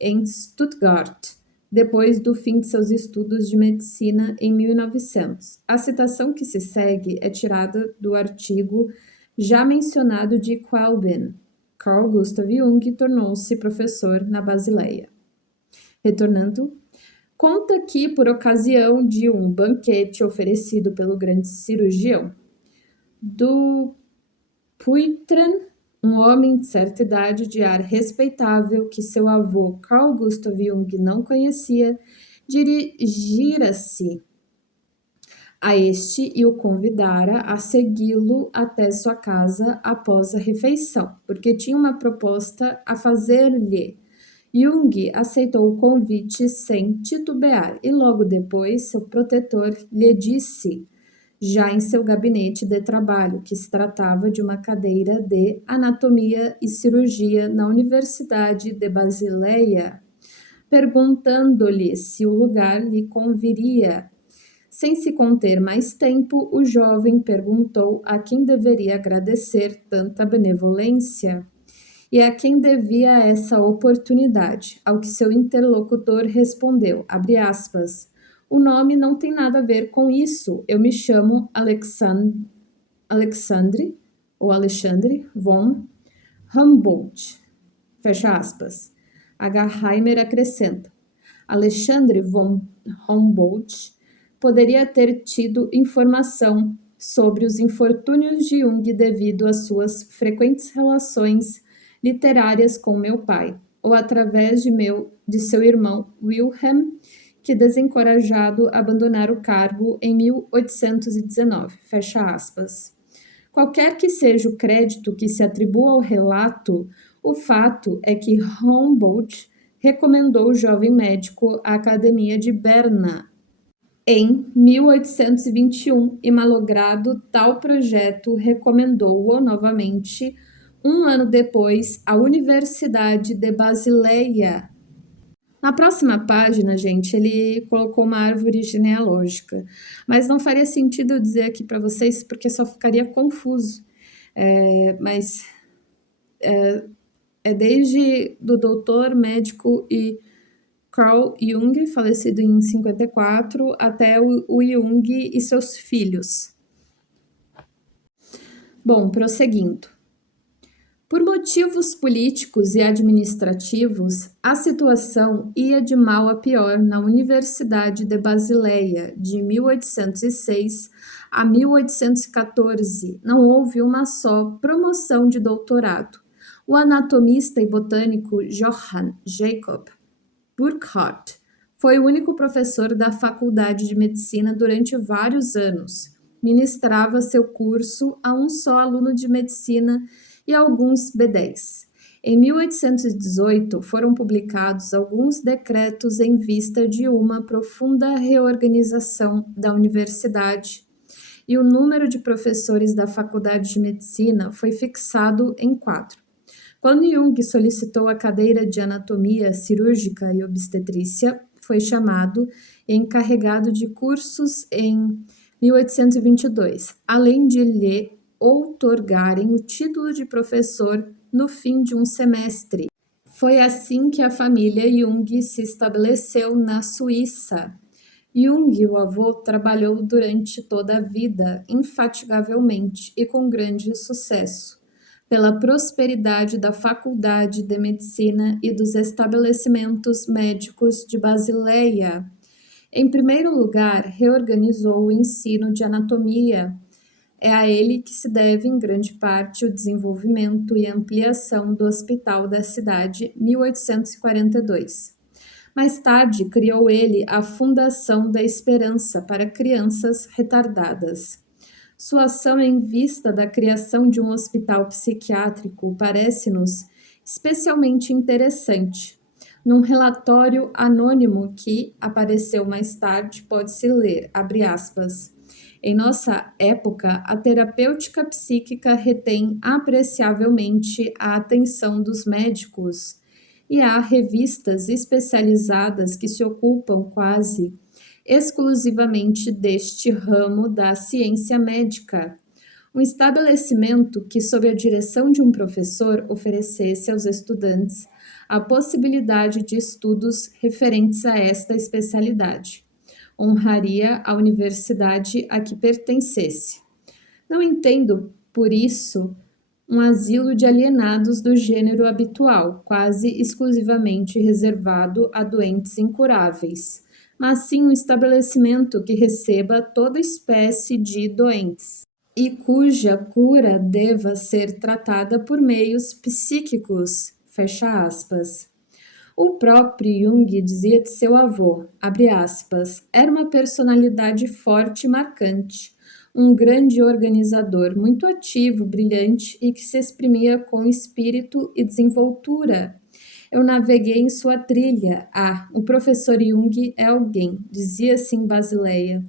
em Stuttgart, depois do fim de seus estudos de medicina em 1900. A citação que se segue é tirada do artigo já mencionado de Kolben. Carl Gustav Jung tornou-se professor na Basileia. Retornando, conta que, por ocasião de um banquete oferecido pelo grande cirurgião do Puitren, um homem de certa idade de ar respeitável que seu avô Carl Gustav Jung não conhecia, dirigira-se a este e o convidara a segui-lo até sua casa após a refeição, porque tinha uma proposta a fazer-lhe. Jung aceitou o convite sem titubear e logo depois seu protetor lhe disse: já em seu gabinete de trabalho, que se tratava de uma cadeira de anatomia e cirurgia na Universidade de Basileia, perguntando-lhe se o lugar lhe conviria. Sem se conter mais tempo, o jovem perguntou a quem deveria agradecer tanta benevolência e a quem devia essa oportunidade, ao que seu interlocutor respondeu, abre aspas, o nome não tem nada a ver com isso, eu me chamo Alexandre, ou Alexandre von Humboldt, fecha aspas. H. acrescenta, Alexandre von Humboldt poderia ter tido informação sobre os infortúnios de Jung devido às suas frequentes relações literárias com meu pai, ou através de seu irmão Wilhelm, que desencorajado abandonar o cargo em 1819, fecha aspas. Qualquer que seja o crédito que se atribua ao relato, o fato é que Humboldt recomendou o jovem médico à Academia de Berna em 1821 e, malogrado tal projeto, recomendou-o novamente um ano depois à Universidade de Basileia. Na próxima página, gente, ele colocou uma árvore genealógica, mas não faria sentido eu dizer aqui para vocês porque só ficaria confuso. Mas é desde do doutor, médico e Carl Jung, falecido em 54, até o Jung e seus filhos. Bom, prosseguindo. Por motivos políticos e administrativos, a situação ia de mal a pior na Universidade de Basileia, de 1806 a 1814. Não houve uma só promoção de doutorado. O anatomista e botânico Johann Jacob Burckhardt foi o único professor da Faculdade de Medicina durante vários anos. Ministrava seu curso a um só aluno de medicina e alguns B10. Em 1818, foram publicados alguns decretos em vista de uma profunda reorganização da universidade, e o número de professores da Faculdade de Medicina foi fixado em 4. Quando Jung solicitou a cadeira de anatomia cirúrgica e obstetrícia, foi chamado e encarregado de cursos em 1822, além de lhe outorgarem o título de professor no fim de um semestre. Foi assim que a família Jung se estabeleceu na Suíça. Jung, o avô, trabalhou durante toda a vida, infatigavelmente e com grande sucesso, pela prosperidade da Faculdade de Medicina e dos estabelecimentos médicos de Basileia. Em primeiro lugar, reorganizou o ensino de anatomia. É a ele que se deve, em grande parte, o desenvolvimento e ampliação do Hospital da Cidade, 1842. Mais tarde, criou ele a Fundação da Esperança para Crianças Retardadas. Sua ação em vista da criação de um hospital psiquiátrico parece-nos especialmente interessante. Num relatório anônimo que apareceu mais tarde, pode-se ler, abre aspas, em nossa época, a terapêutica psíquica retém apreciavelmente a atenção dos médicos e há revistas especializadas que se ocupam quase exclusivamente deste ramo da ciência médica. Um estabelecimento que, sob a direção de um professor, oferecesse aos estudantes a possibilidade de estudos referentes a esta especialidade honraria a universidade a que pertencesse. Não entendo, por isso, um asilo de alienados do gênero habitual, quase exclusivamente reservado a doentes incuráveis, mas sim um estabelecimento que receba toda espécie de doentes e cuja cura deva ser tratada por meios psíquicos, fecha aspas. O próprio Jung dizia de seu avô, abre aspas, era uma personalidade forte e marcante, um grande organizador, muito ativo, brilhante e que se exprimia com espírito e desenvoltura. Eu naveguei em sua trilha. O professor Jung é alguém, dizia-se em Basileia.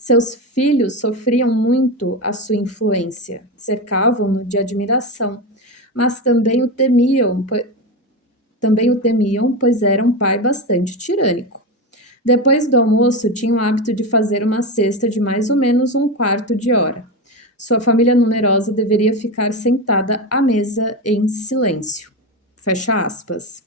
Seus filhos sofriam muito a sua influência, cercavam-no de admiração, mas também o temiam, pois era um pai bastante tirânico. Depois do almoço, tinha o hábito de fazer uma cesta de mais ou menos um quarto de hora. Sua família numerosa deveria ficar sentada à mesa em silêncio. Fecha aspas.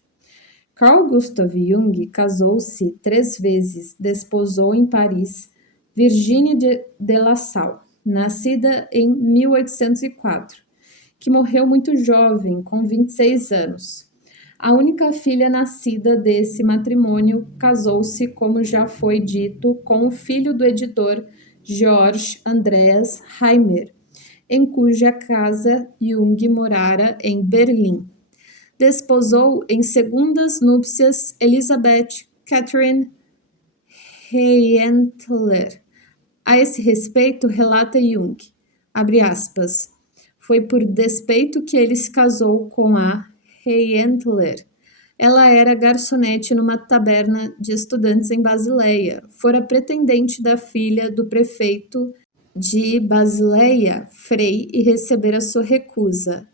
Carl Gustav Jung casou-se 3 vezes, desposou em Paris Virginie de La Salle, nascida em 1804, que morreu muito jovem, com 26 anos. A única filha nascida desse matrimônio casou-se, como já foi dito, com o filho do editor Georg Andreas Reimer, em cuja casa Jung morara em Berlim. Desposou em segundas núpcias Elisabeth Catherine Heyentler. A esse respeito, relata Jung, abre aspas, foi por despeito que ele se casou com a Heyentler. Ela era garçonete numa taberna de estudantes em Basileia. Fora pretendente da filha do prefeito de Basileia, Frei, e recebera sua recusa.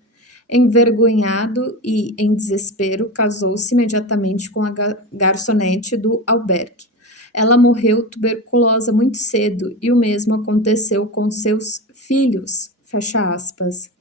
Envergonhado e em desespero, casou-se imediatamente com a garçonete do albergue. Ela morreu tuberculosa muito cedo e o mesmo aconteceu com seus filhos. Fecha aspas.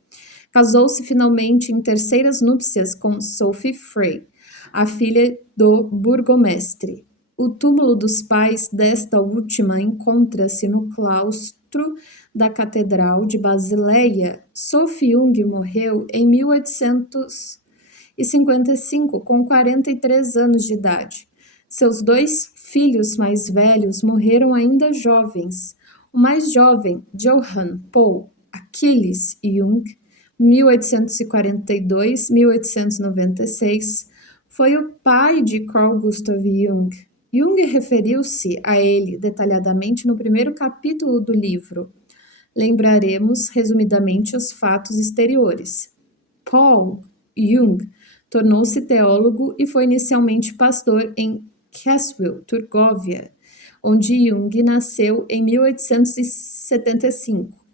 Casou-se finalmente em terceiras núpcias com Sophie Frey, a filha do burgomestre. O túmulo dos pais desta última encontra-se no claustro da Catedral de Basileia. Sophie Jung morreu em 1855, com 43 anos de idade. Seus 2 filhos mais velhos morreram ainda jovens. O mais jovem, Johann Paul Achilles Jung, 1842-1896, foi o pai de Carl Gustav Jung. Jung referiu-se a ele detalhadamente no primeiro capítulo do livro. Lembraremos resumidamente os fatos exteriores. Paul Jung tornou-se teólogo e foi inicialmente pastor em Casswil, Turgóvia, onde Jung nasceu em 1875.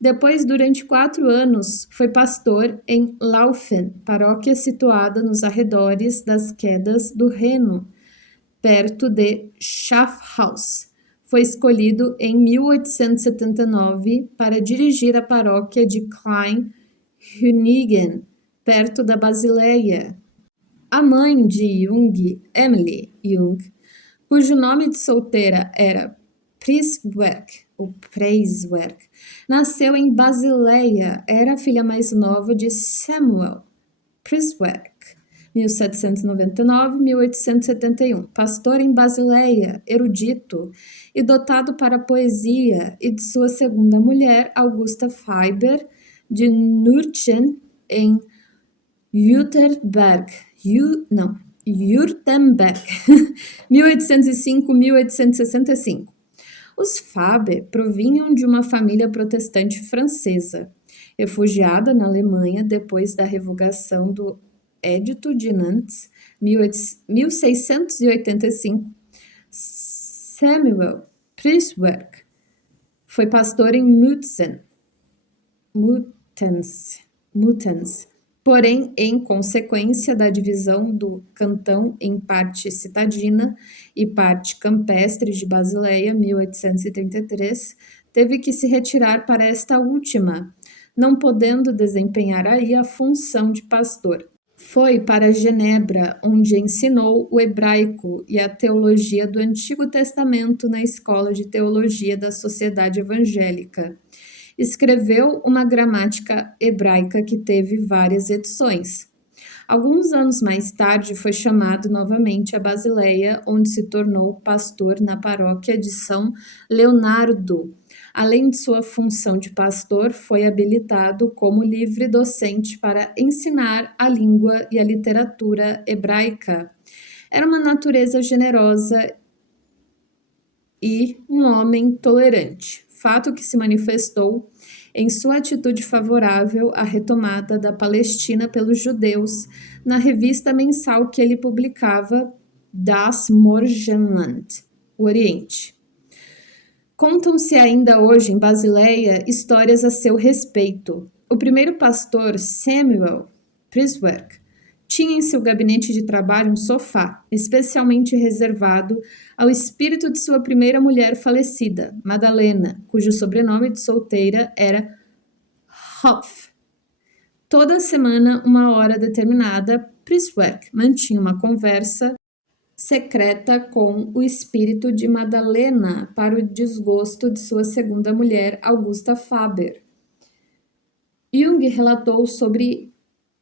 Depois, durante 4 anos, foi pastor em Laufen, paróquia situada nos arredores das quedas do Reno, perto de Schaffhaus. Foi escolhido em 1879 para dirigir a paróquia de Klein Hüningen, perto da Basileia. A mãe de Jung, Emily Jung, cujo nome de solteira era Preiswerk, nasceu em Basileia, era a filha mais nova de Samuel Preiswerk, 1799-1871, pastor em Basileia, erudito e dotado para a poesia, e de sua segunda mulher, Augusta Faber, de Nürtgen, em Württemberg, 1805-1865. Os Faber provinham de uma família protestante francesa, refugiada na Alemanha depois da revogação do Edito de Nantes, 1685. Samuel Preiswerk foi pastor em Muttenz. Porém, em consequência da divisão do cantão em parte citadina e parte campestre de Basileia, 1833, teve que se retirar para esta última, não podendo desempenhar aí a função de pastor. Foi para Genebra, onde ensinou o hebraico e a teologia do Antigo Testamento na Escola de Teologia da Sociedade Evangélica. Escreveu uma gramática hebraica que teve várias edições. Alguns anos mais tarde foi chamado novamente a Basileia, onde se tornou pastor na paróquia de São Leonardo. Além de sua função de pastor, foi habilitado como livre docente para ensinar a língua e a literatura hebraica. Era uma natureza generosa e um homem tolerante, fato que se manifestou em sua atitude favorável à retomada da Palestina pelos judeus na revista mensal que ele publicava, Das Morgenland, o Oriente. Contam-se ainda hoje em Basileia histórias a seu respeito. O primeiro pastor, Samuel Priswerk, tinha em seu gabinete de trabalho um sofá, especialmente reservado ao espírito de sua primeira mulher falecida, Madalena, cujo sobrenome de solteira era Hopf. Toda semana, uma hora determinada, Priswerk mantinha uma conversa secreta com o espírito de Madalena para o desgosto de sua segunda mulher, Augusta Faber. Jung relatou sobre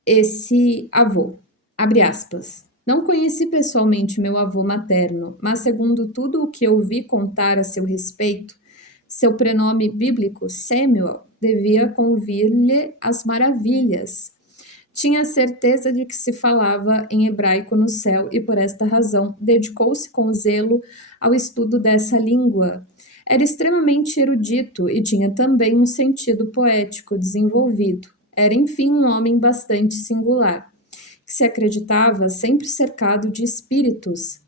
esse avô, abre aspas, não conheci pessoalmente meu avô materno, mas segundo tudo o que ouvi contar a seu respeito, seu prenome bíblico, Samuel, devia convir-lhe as maravilhas. Tinha certeza de que se falava em hebraico no céu e, por esta razão, dedicou-se com zelo ao estudo dessa língua. Era extremamente erudito e tinha também um sentido poético desenvolvido. Era, enfim, um homem bastante singular, que se acreditava sempre cercado de espíritos.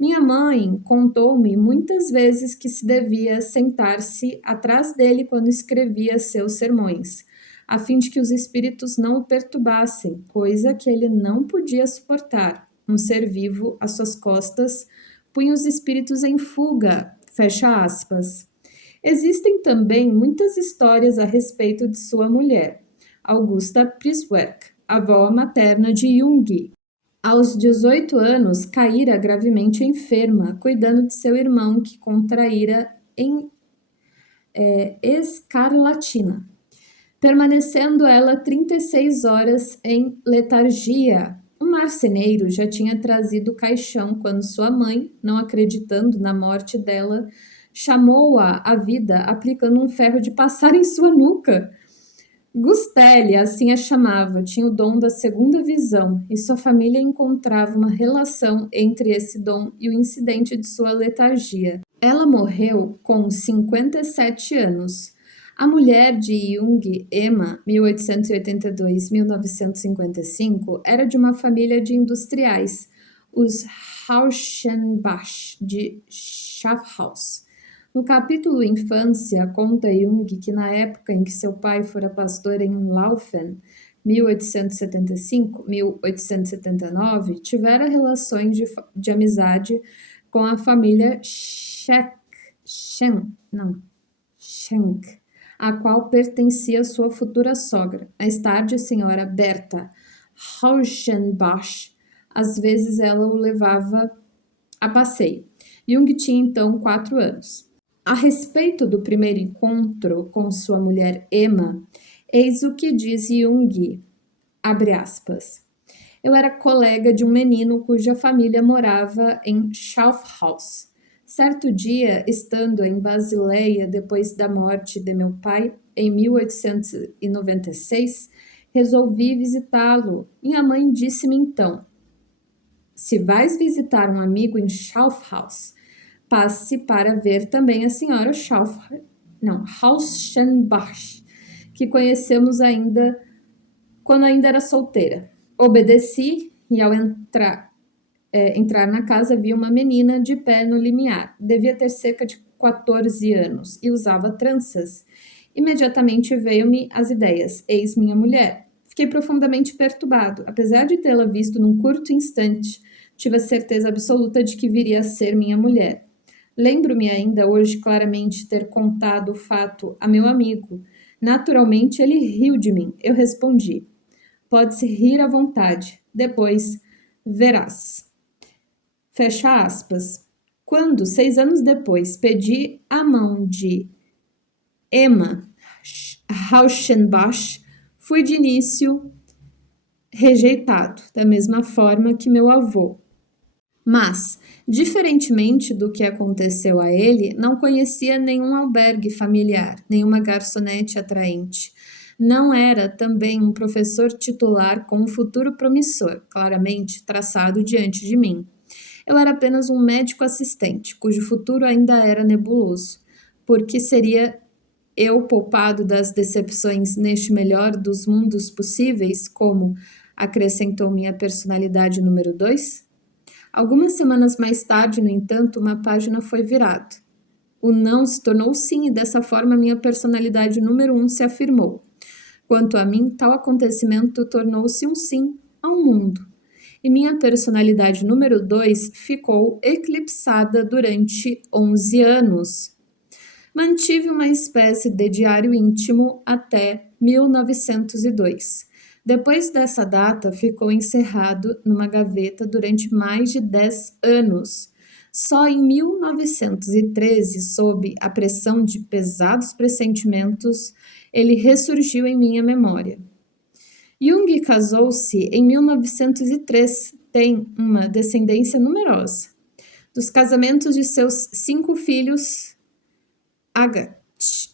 Minha mãe contou-me muitas vezes que se devia sentar-se atrás dele quando escrevia seus sermões, a fim de que os espíritos não o perturbassem, coisa que ele não podia suportar. Um ser vivo, às suas costas, punha os espíritos em fuga. Fecha aspas. Existem também muitas histórias a respeito de sua mulher, Augusta Priswerk, avó materna de Jung. Aos 18 anos, caíra gravemente enferma, cuidando de seu irmão que contraíra escarlatina, permanecendo ela 36 horas em letargia. Um marceneiro já tinha trazido o caixão quando sua mãe, não acreditando na morte dela, chamou-a à vida aplicando um ferro de passar em sua nuca. Gustelli, assim a chamava, tinha o dom da segunda visão e sua família encontrava uma relação entre esse dom e o incidente de sua letargia. Ela morreu com 57 anos. A mulher de Jung, Emma, 1882-1955, era de uma família de industriais, os Rauschenbach de Schaffhaus. No capítulo Infância, conta Jung que na época em que seu pai fora pastor em Laufen, 1875-1879, tivera relações de amizade com a família Schenk, a qual pertencia sua futura sogra, mais tarde a senhora Berta Rauschenbach. Às vezes ela o levava a passeio. Jung tinha então 4 anos. A respeito do primeiro encontro com sua mulher Emma, eis o que diz Jung, abre aspas. Eu era colega de um menino cuja família morava em Schaffhaus. Certo dia, estando em Basileia depois da morte de meu pai, em 1896, resolvi visitá-lo. Minha mãe disse-me então, se vais visitar um amigo em Schaffhaus, passe para ver também a senhora Rauschenbach, que conhecemos ainda quando ainda era solteira. Obedeci e ao entrar na casa vi uma menina de pé no limiar. Devia ter cerca de 14 anos e usava tranças. Imediatamente veio-me as ideias. Eis minha mulher. Fiquei profundamente perturbado. Apesar de tê-la visto num curto instante, tive a certeza absoluta de que viria a ser minha mulher. Lembro-me ainda hoje claramente ter contado o fato a meu amigo. Naturalmente, ele riu de mim. Eu respondi: pode-se rir à vontade. Depois, verás. Fecha aspas. Quando, 6 anos depois, pedi a mão de Emma Rauschenbach, fui de início rejeitado, da mesma forma que meu avô. Mas, diferentemente do que aconteceu a ele, não conhecia nenhum albergue familiar, nenhuma garçonete atraente. Não era também um professor titular com um futuro promissor, claramente traçado diante de mim. Eu era apenas um médico assistente, cujo futuro ainda era nebuloso, porque seria eu poupado das decepções neste melhor dos mundos possíveis, como acrescentou minha personalidade número 2? Algumas semanas mais tarde, no entanto, uma página foi virada. O não se tornou sim, e dessa forma minha personalidade número 1 se afirmou. Quanto a mim, tal acontecimento tornou-se um sim ao mundo. E minha personalidade número 2 ficou eclipsada durante 11 anos. Mantive uma espécie de diário íntimo até 1902. Depois dessa data, ficou encerrado numa gaveta durante mais de 10 anos. Só em 1913, sob a pressão de pesados pressentimentos, ele ressurgiu em minha memória. Jung casou-se em 1903, tem uma descendência numerosa. Dos casamentos de seus 5 filhos, Agathe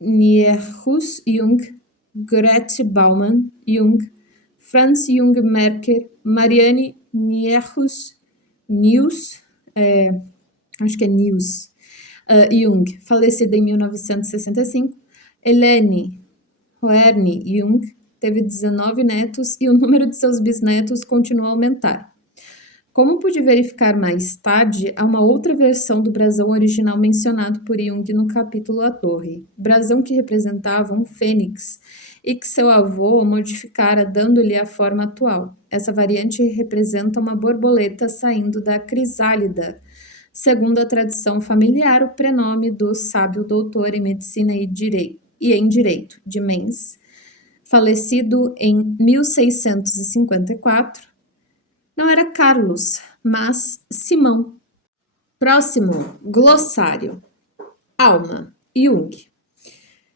Nierhus Jung, Grete Baumann Jung, Franz Jung Merker, Marianne Nierhus Niels, Jung, falecida em 1965, Helene Hoerne Jung, teve 19 netos e o número de seus bisnetos continua a aumentar. Como pude verificar mais tarde, há uma outra versão do brasão original mencionado por Jung no capítulo A Torre, brasão que representava um fênix e que seu avô modificara dando-lhe a forma atual. Essa variante representa uma borboleta saindo da crisálida. Segundo a tradição familiar, o prenome do sábio doutor em medicina e em direito de Mens, falecido em 1654, não era Carlos, mas Simão. Próximo, glossário. Alma, Jung.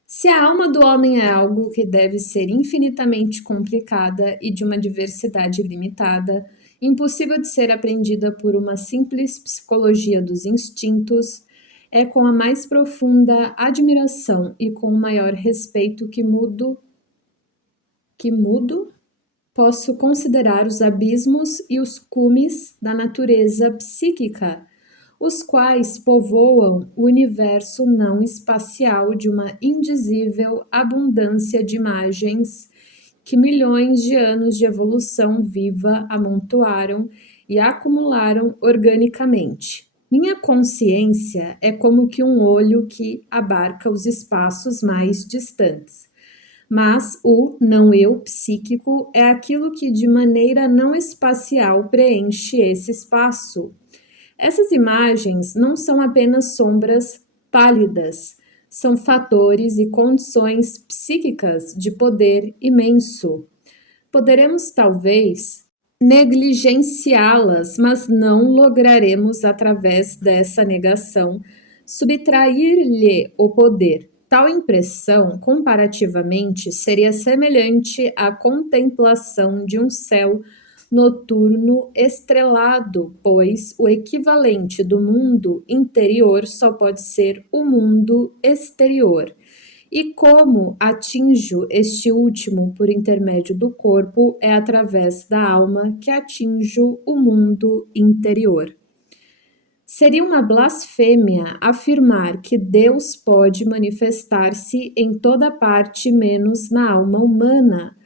Se a alma do homem é algo que deve ser infinitamente complicada e de uma diversidade limitada, impossível de ser aprendida por uma simples psicologia dos instintos, é com a mais profunda admiração e com o maior respeito que mudo, posso considerar os abismos e os cumes da natureza psíquica, os quais povoam o universo não espacial de uma indizível abundância de imagens que milhões de anos de evolução viva amontoaram e acumularam organicamente. Minha consciência é como que um olho que abarca os espaços mais distantes. Mas o não-eu psíquico é aquilo que de maneira não espacial preenche esse espaço. Essas imagens não são apenas sombras pálidas, são fatores e condições psíquicas de poder imenso. Poderemos, talvez, negligenciá-las, mas não lograremos, através dessa negação, subtrair-lhe o poder. Tal impressão, comparativamente, seria semelhante à contemplação de um céu noturno estrelado, pois o equivalente do mundo interior só pode ser o mundo exterior. E como atinjo este último por intermédio do corpo, é através da alma que atinjo o mundo interior. Seria uma blasfêmia afirmar que Deus pode manifestar-se em toda parte menos na alma humana.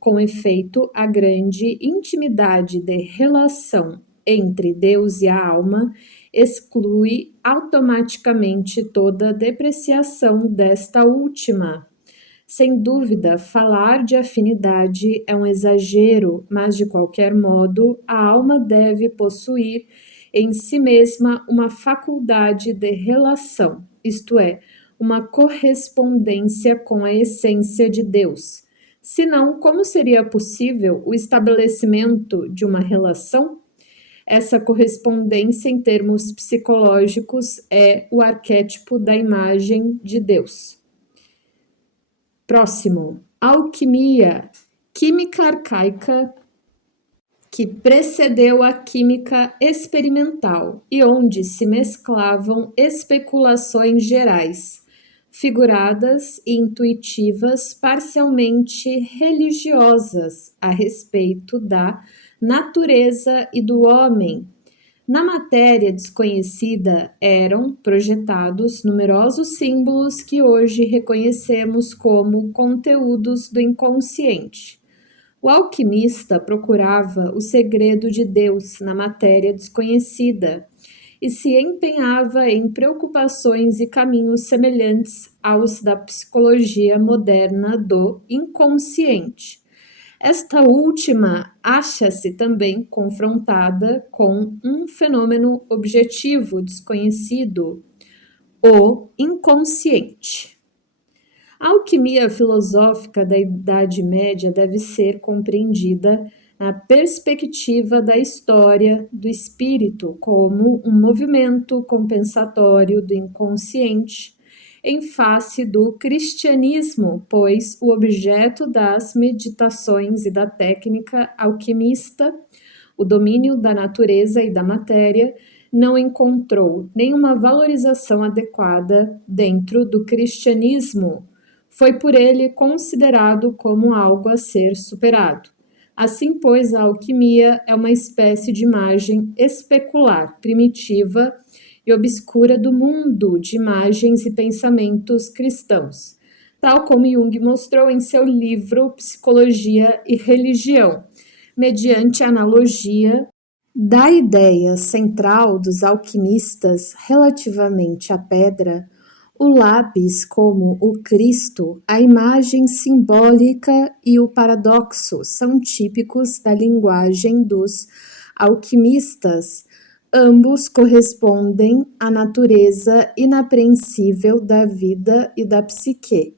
Com efeito, a grande intimidade de relação entre Deus e a alma exclui automaticamente toda depreciação desta última. Sem dúvida, falar de afinidade é um exagero, mas de qualquer modo, a alma deve possuir em si mesma uma faculdade de relação, isto é, uma correspondência com a essência de Deus. Senão, como seria possível o estabelecimento de uma relação? Essa correspondência, em termos psicológicos, é o arquétipo da imagem de Deus. Próximo, alquimia, química arcaica que precedeu a química experimental e onde se mesclavam especulações gerais, figuradas e intuitivas, parcialmente religiosas a respeito da natureza e do homem. Na matéria desconhecida eram projetados numerosos símbolos que hoje reconhecemos como conteúdos do inconsciente. O alquimista procurava o segredo de Deus na matéria desconhecida e se empenhava em preocupações e caminhos semelhantes aos da psicologia moderna do inconsciente. Esta última acha-se também confrontada com um fenômeno objetivo desconhecido, o inconsciente. A alquimia filosófica da Idade Média deve ser compreendida na perspectiva da história do espírito como um movimento compensatório do inconsciente em face do cristianismo, pois o objeto das meditações e da técnica alquimista, o domínio da natureza e da matéria, não encontrou nenhuma valorização adequada dentro do cristianismo. Foi por ele considerado como algo a ser superado. Assim, pois, a alquimia é uma espécie de imagem especular, primitiva e obscura do mundo de imagens e pensamentos cristãos, tal como Jung mostrou em seu livro Psicologia e Religião, mediante a analogia da ideia central dos alquimistas relativamente à pedra, o lápis como o Cristo, a imagem simbólica e o paradoxo são típicos da linguagem dos alquimistas. Ambos correspondem à natureza inapreensível da vida e da psique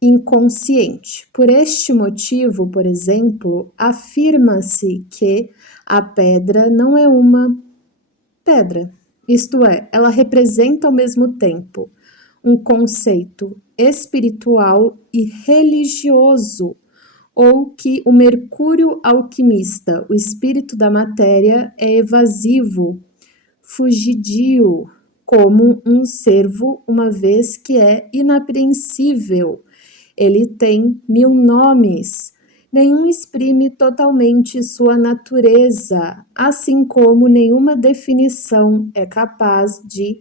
inconsciente. Por este motivo, por exemplo, afirma-se que a pedra não é uma pedra, isto é, ela representa ao mesmo tempo um conceito espiritual e religioso, ou que o mercúrio alquimista, o espírito da matéria, é evasivo, fugidio, como um cervo, uma vez que é inapreensível. Ele tem 1000 nomes. Nenhum exprime totalmente sua natureza, assim como nenhuma definição é capaz de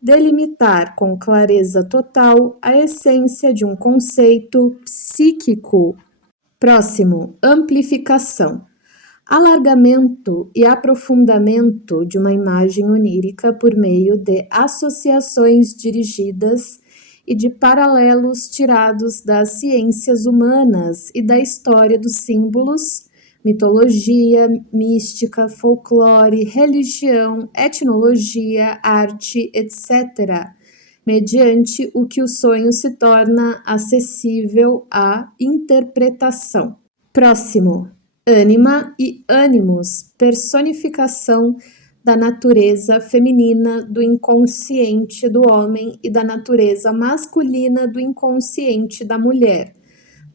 delimitar com clareza total a essência de um conceito psíquico. Próximo, amplificação. Alargamento e aprofundamento de uma imagem onírica por meio de associações dirigidas e de paralelos tirados das ciências humanas e da história dos símbolos, mitologia, mística, folclore, religião, etnologia, arte, etc., mediante o que o sonho se torna acessível à interpretação. Próximo, ânima e ânimos, personificação da natureza feminina do inconsciente do homem e da natureza masculina do inconsciente da mulher.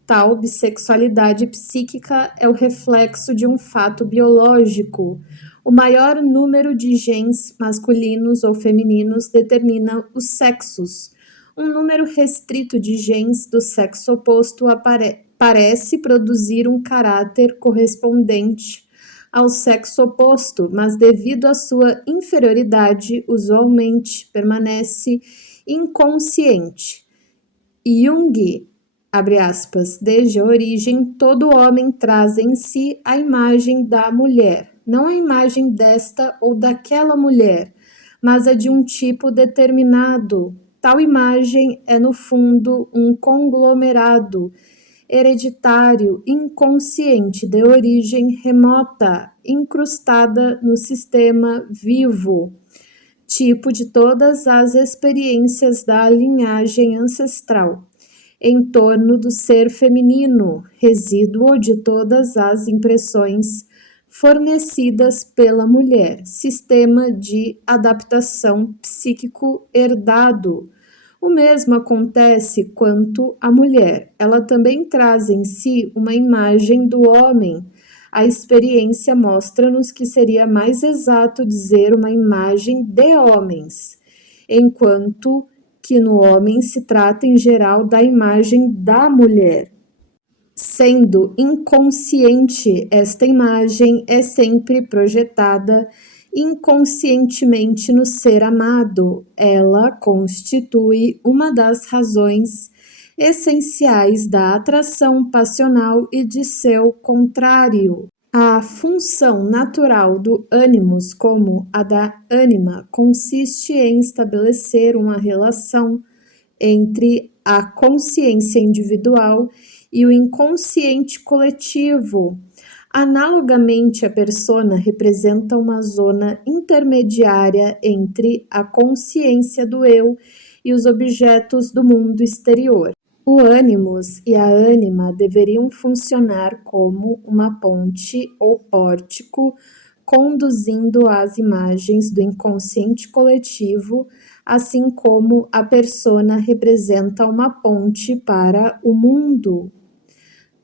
Tal bissexualidade psíquica é o reflexo de um fato biológico. O maior número de genes masculinos ou femininos determina os sexos. Um número restrito de genes do sexo oposto parece produzir um caráter correspondente ao sexo oposto, mas devido à sua inferioridade, usualmente permanece inconsciente. Jung, abre aspas, desde a origem, todo homem traz em si a imagem da mulher, não a imagem desta ou daquela mulher, mas a de um tipo determinado. Tal imagem é, no fundo, um conglomerado hereditário, inconsciente, de origem remota, incrustada no sistema vivo, tipo de todas as experiências da linhagem ancestral, em torno do ser feminino, resíduo de todas as impressões fornecidas pela mulher, sistema de adaptação psíquico herdado. O mesmo acontece quanto à mulher. Ela também traz em si uma imagem do homem. A experiência mostra-nos que seria mais exato dizer uma imagem de homens, enquanto que no homem se trata em geral da imagem da mulher. Sendo inconsciente, esta imagem é sempre projetada inconscientemente no ser amado. Ela constitui uma das razões essenciais da atração passional e de seu contrário. A função natural do ânimos, como a da ânima, consiste em estabelecer uma relação entre a consciência individual e o inconsciente coletivo. Analogamente, a persona representa uma zona intermediária entre a consciência do eu e os objetos do mundo exterior. O ânimos e a ânima deveriam funcionar como uma ponte ou pórtico, conduzindo as imagens do inconsciente coletivo, assim como a persona representa uma ponte para o mundo.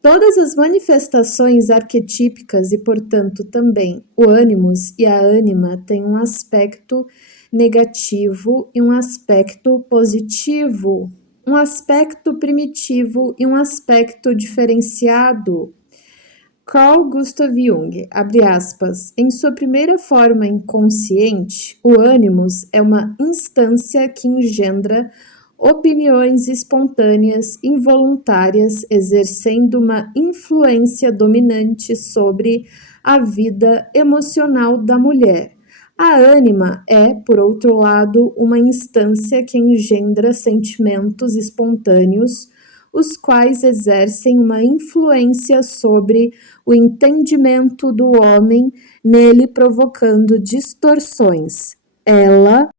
Todas as manifestações arquetípicas e, portanto, também o ânimos e a ânima têm um aspecto negativo e um aspecto positivo, um aspecto primitivo e um aspecto diferenciado. Carl Gustav Jung, abre aspas, em sua primeira forma inconsciente, o ânimos é uma instância que engendra opiniões espontâneas, involuntárias, exercendo uma influência dominante sobre a vida emocional da mulher. A ânima é, por outro lado, uma instância que engendra sentimentos espontâneos, os quais exercem uma influência sobre o entendimento do homem, nele provocando distorções. Ela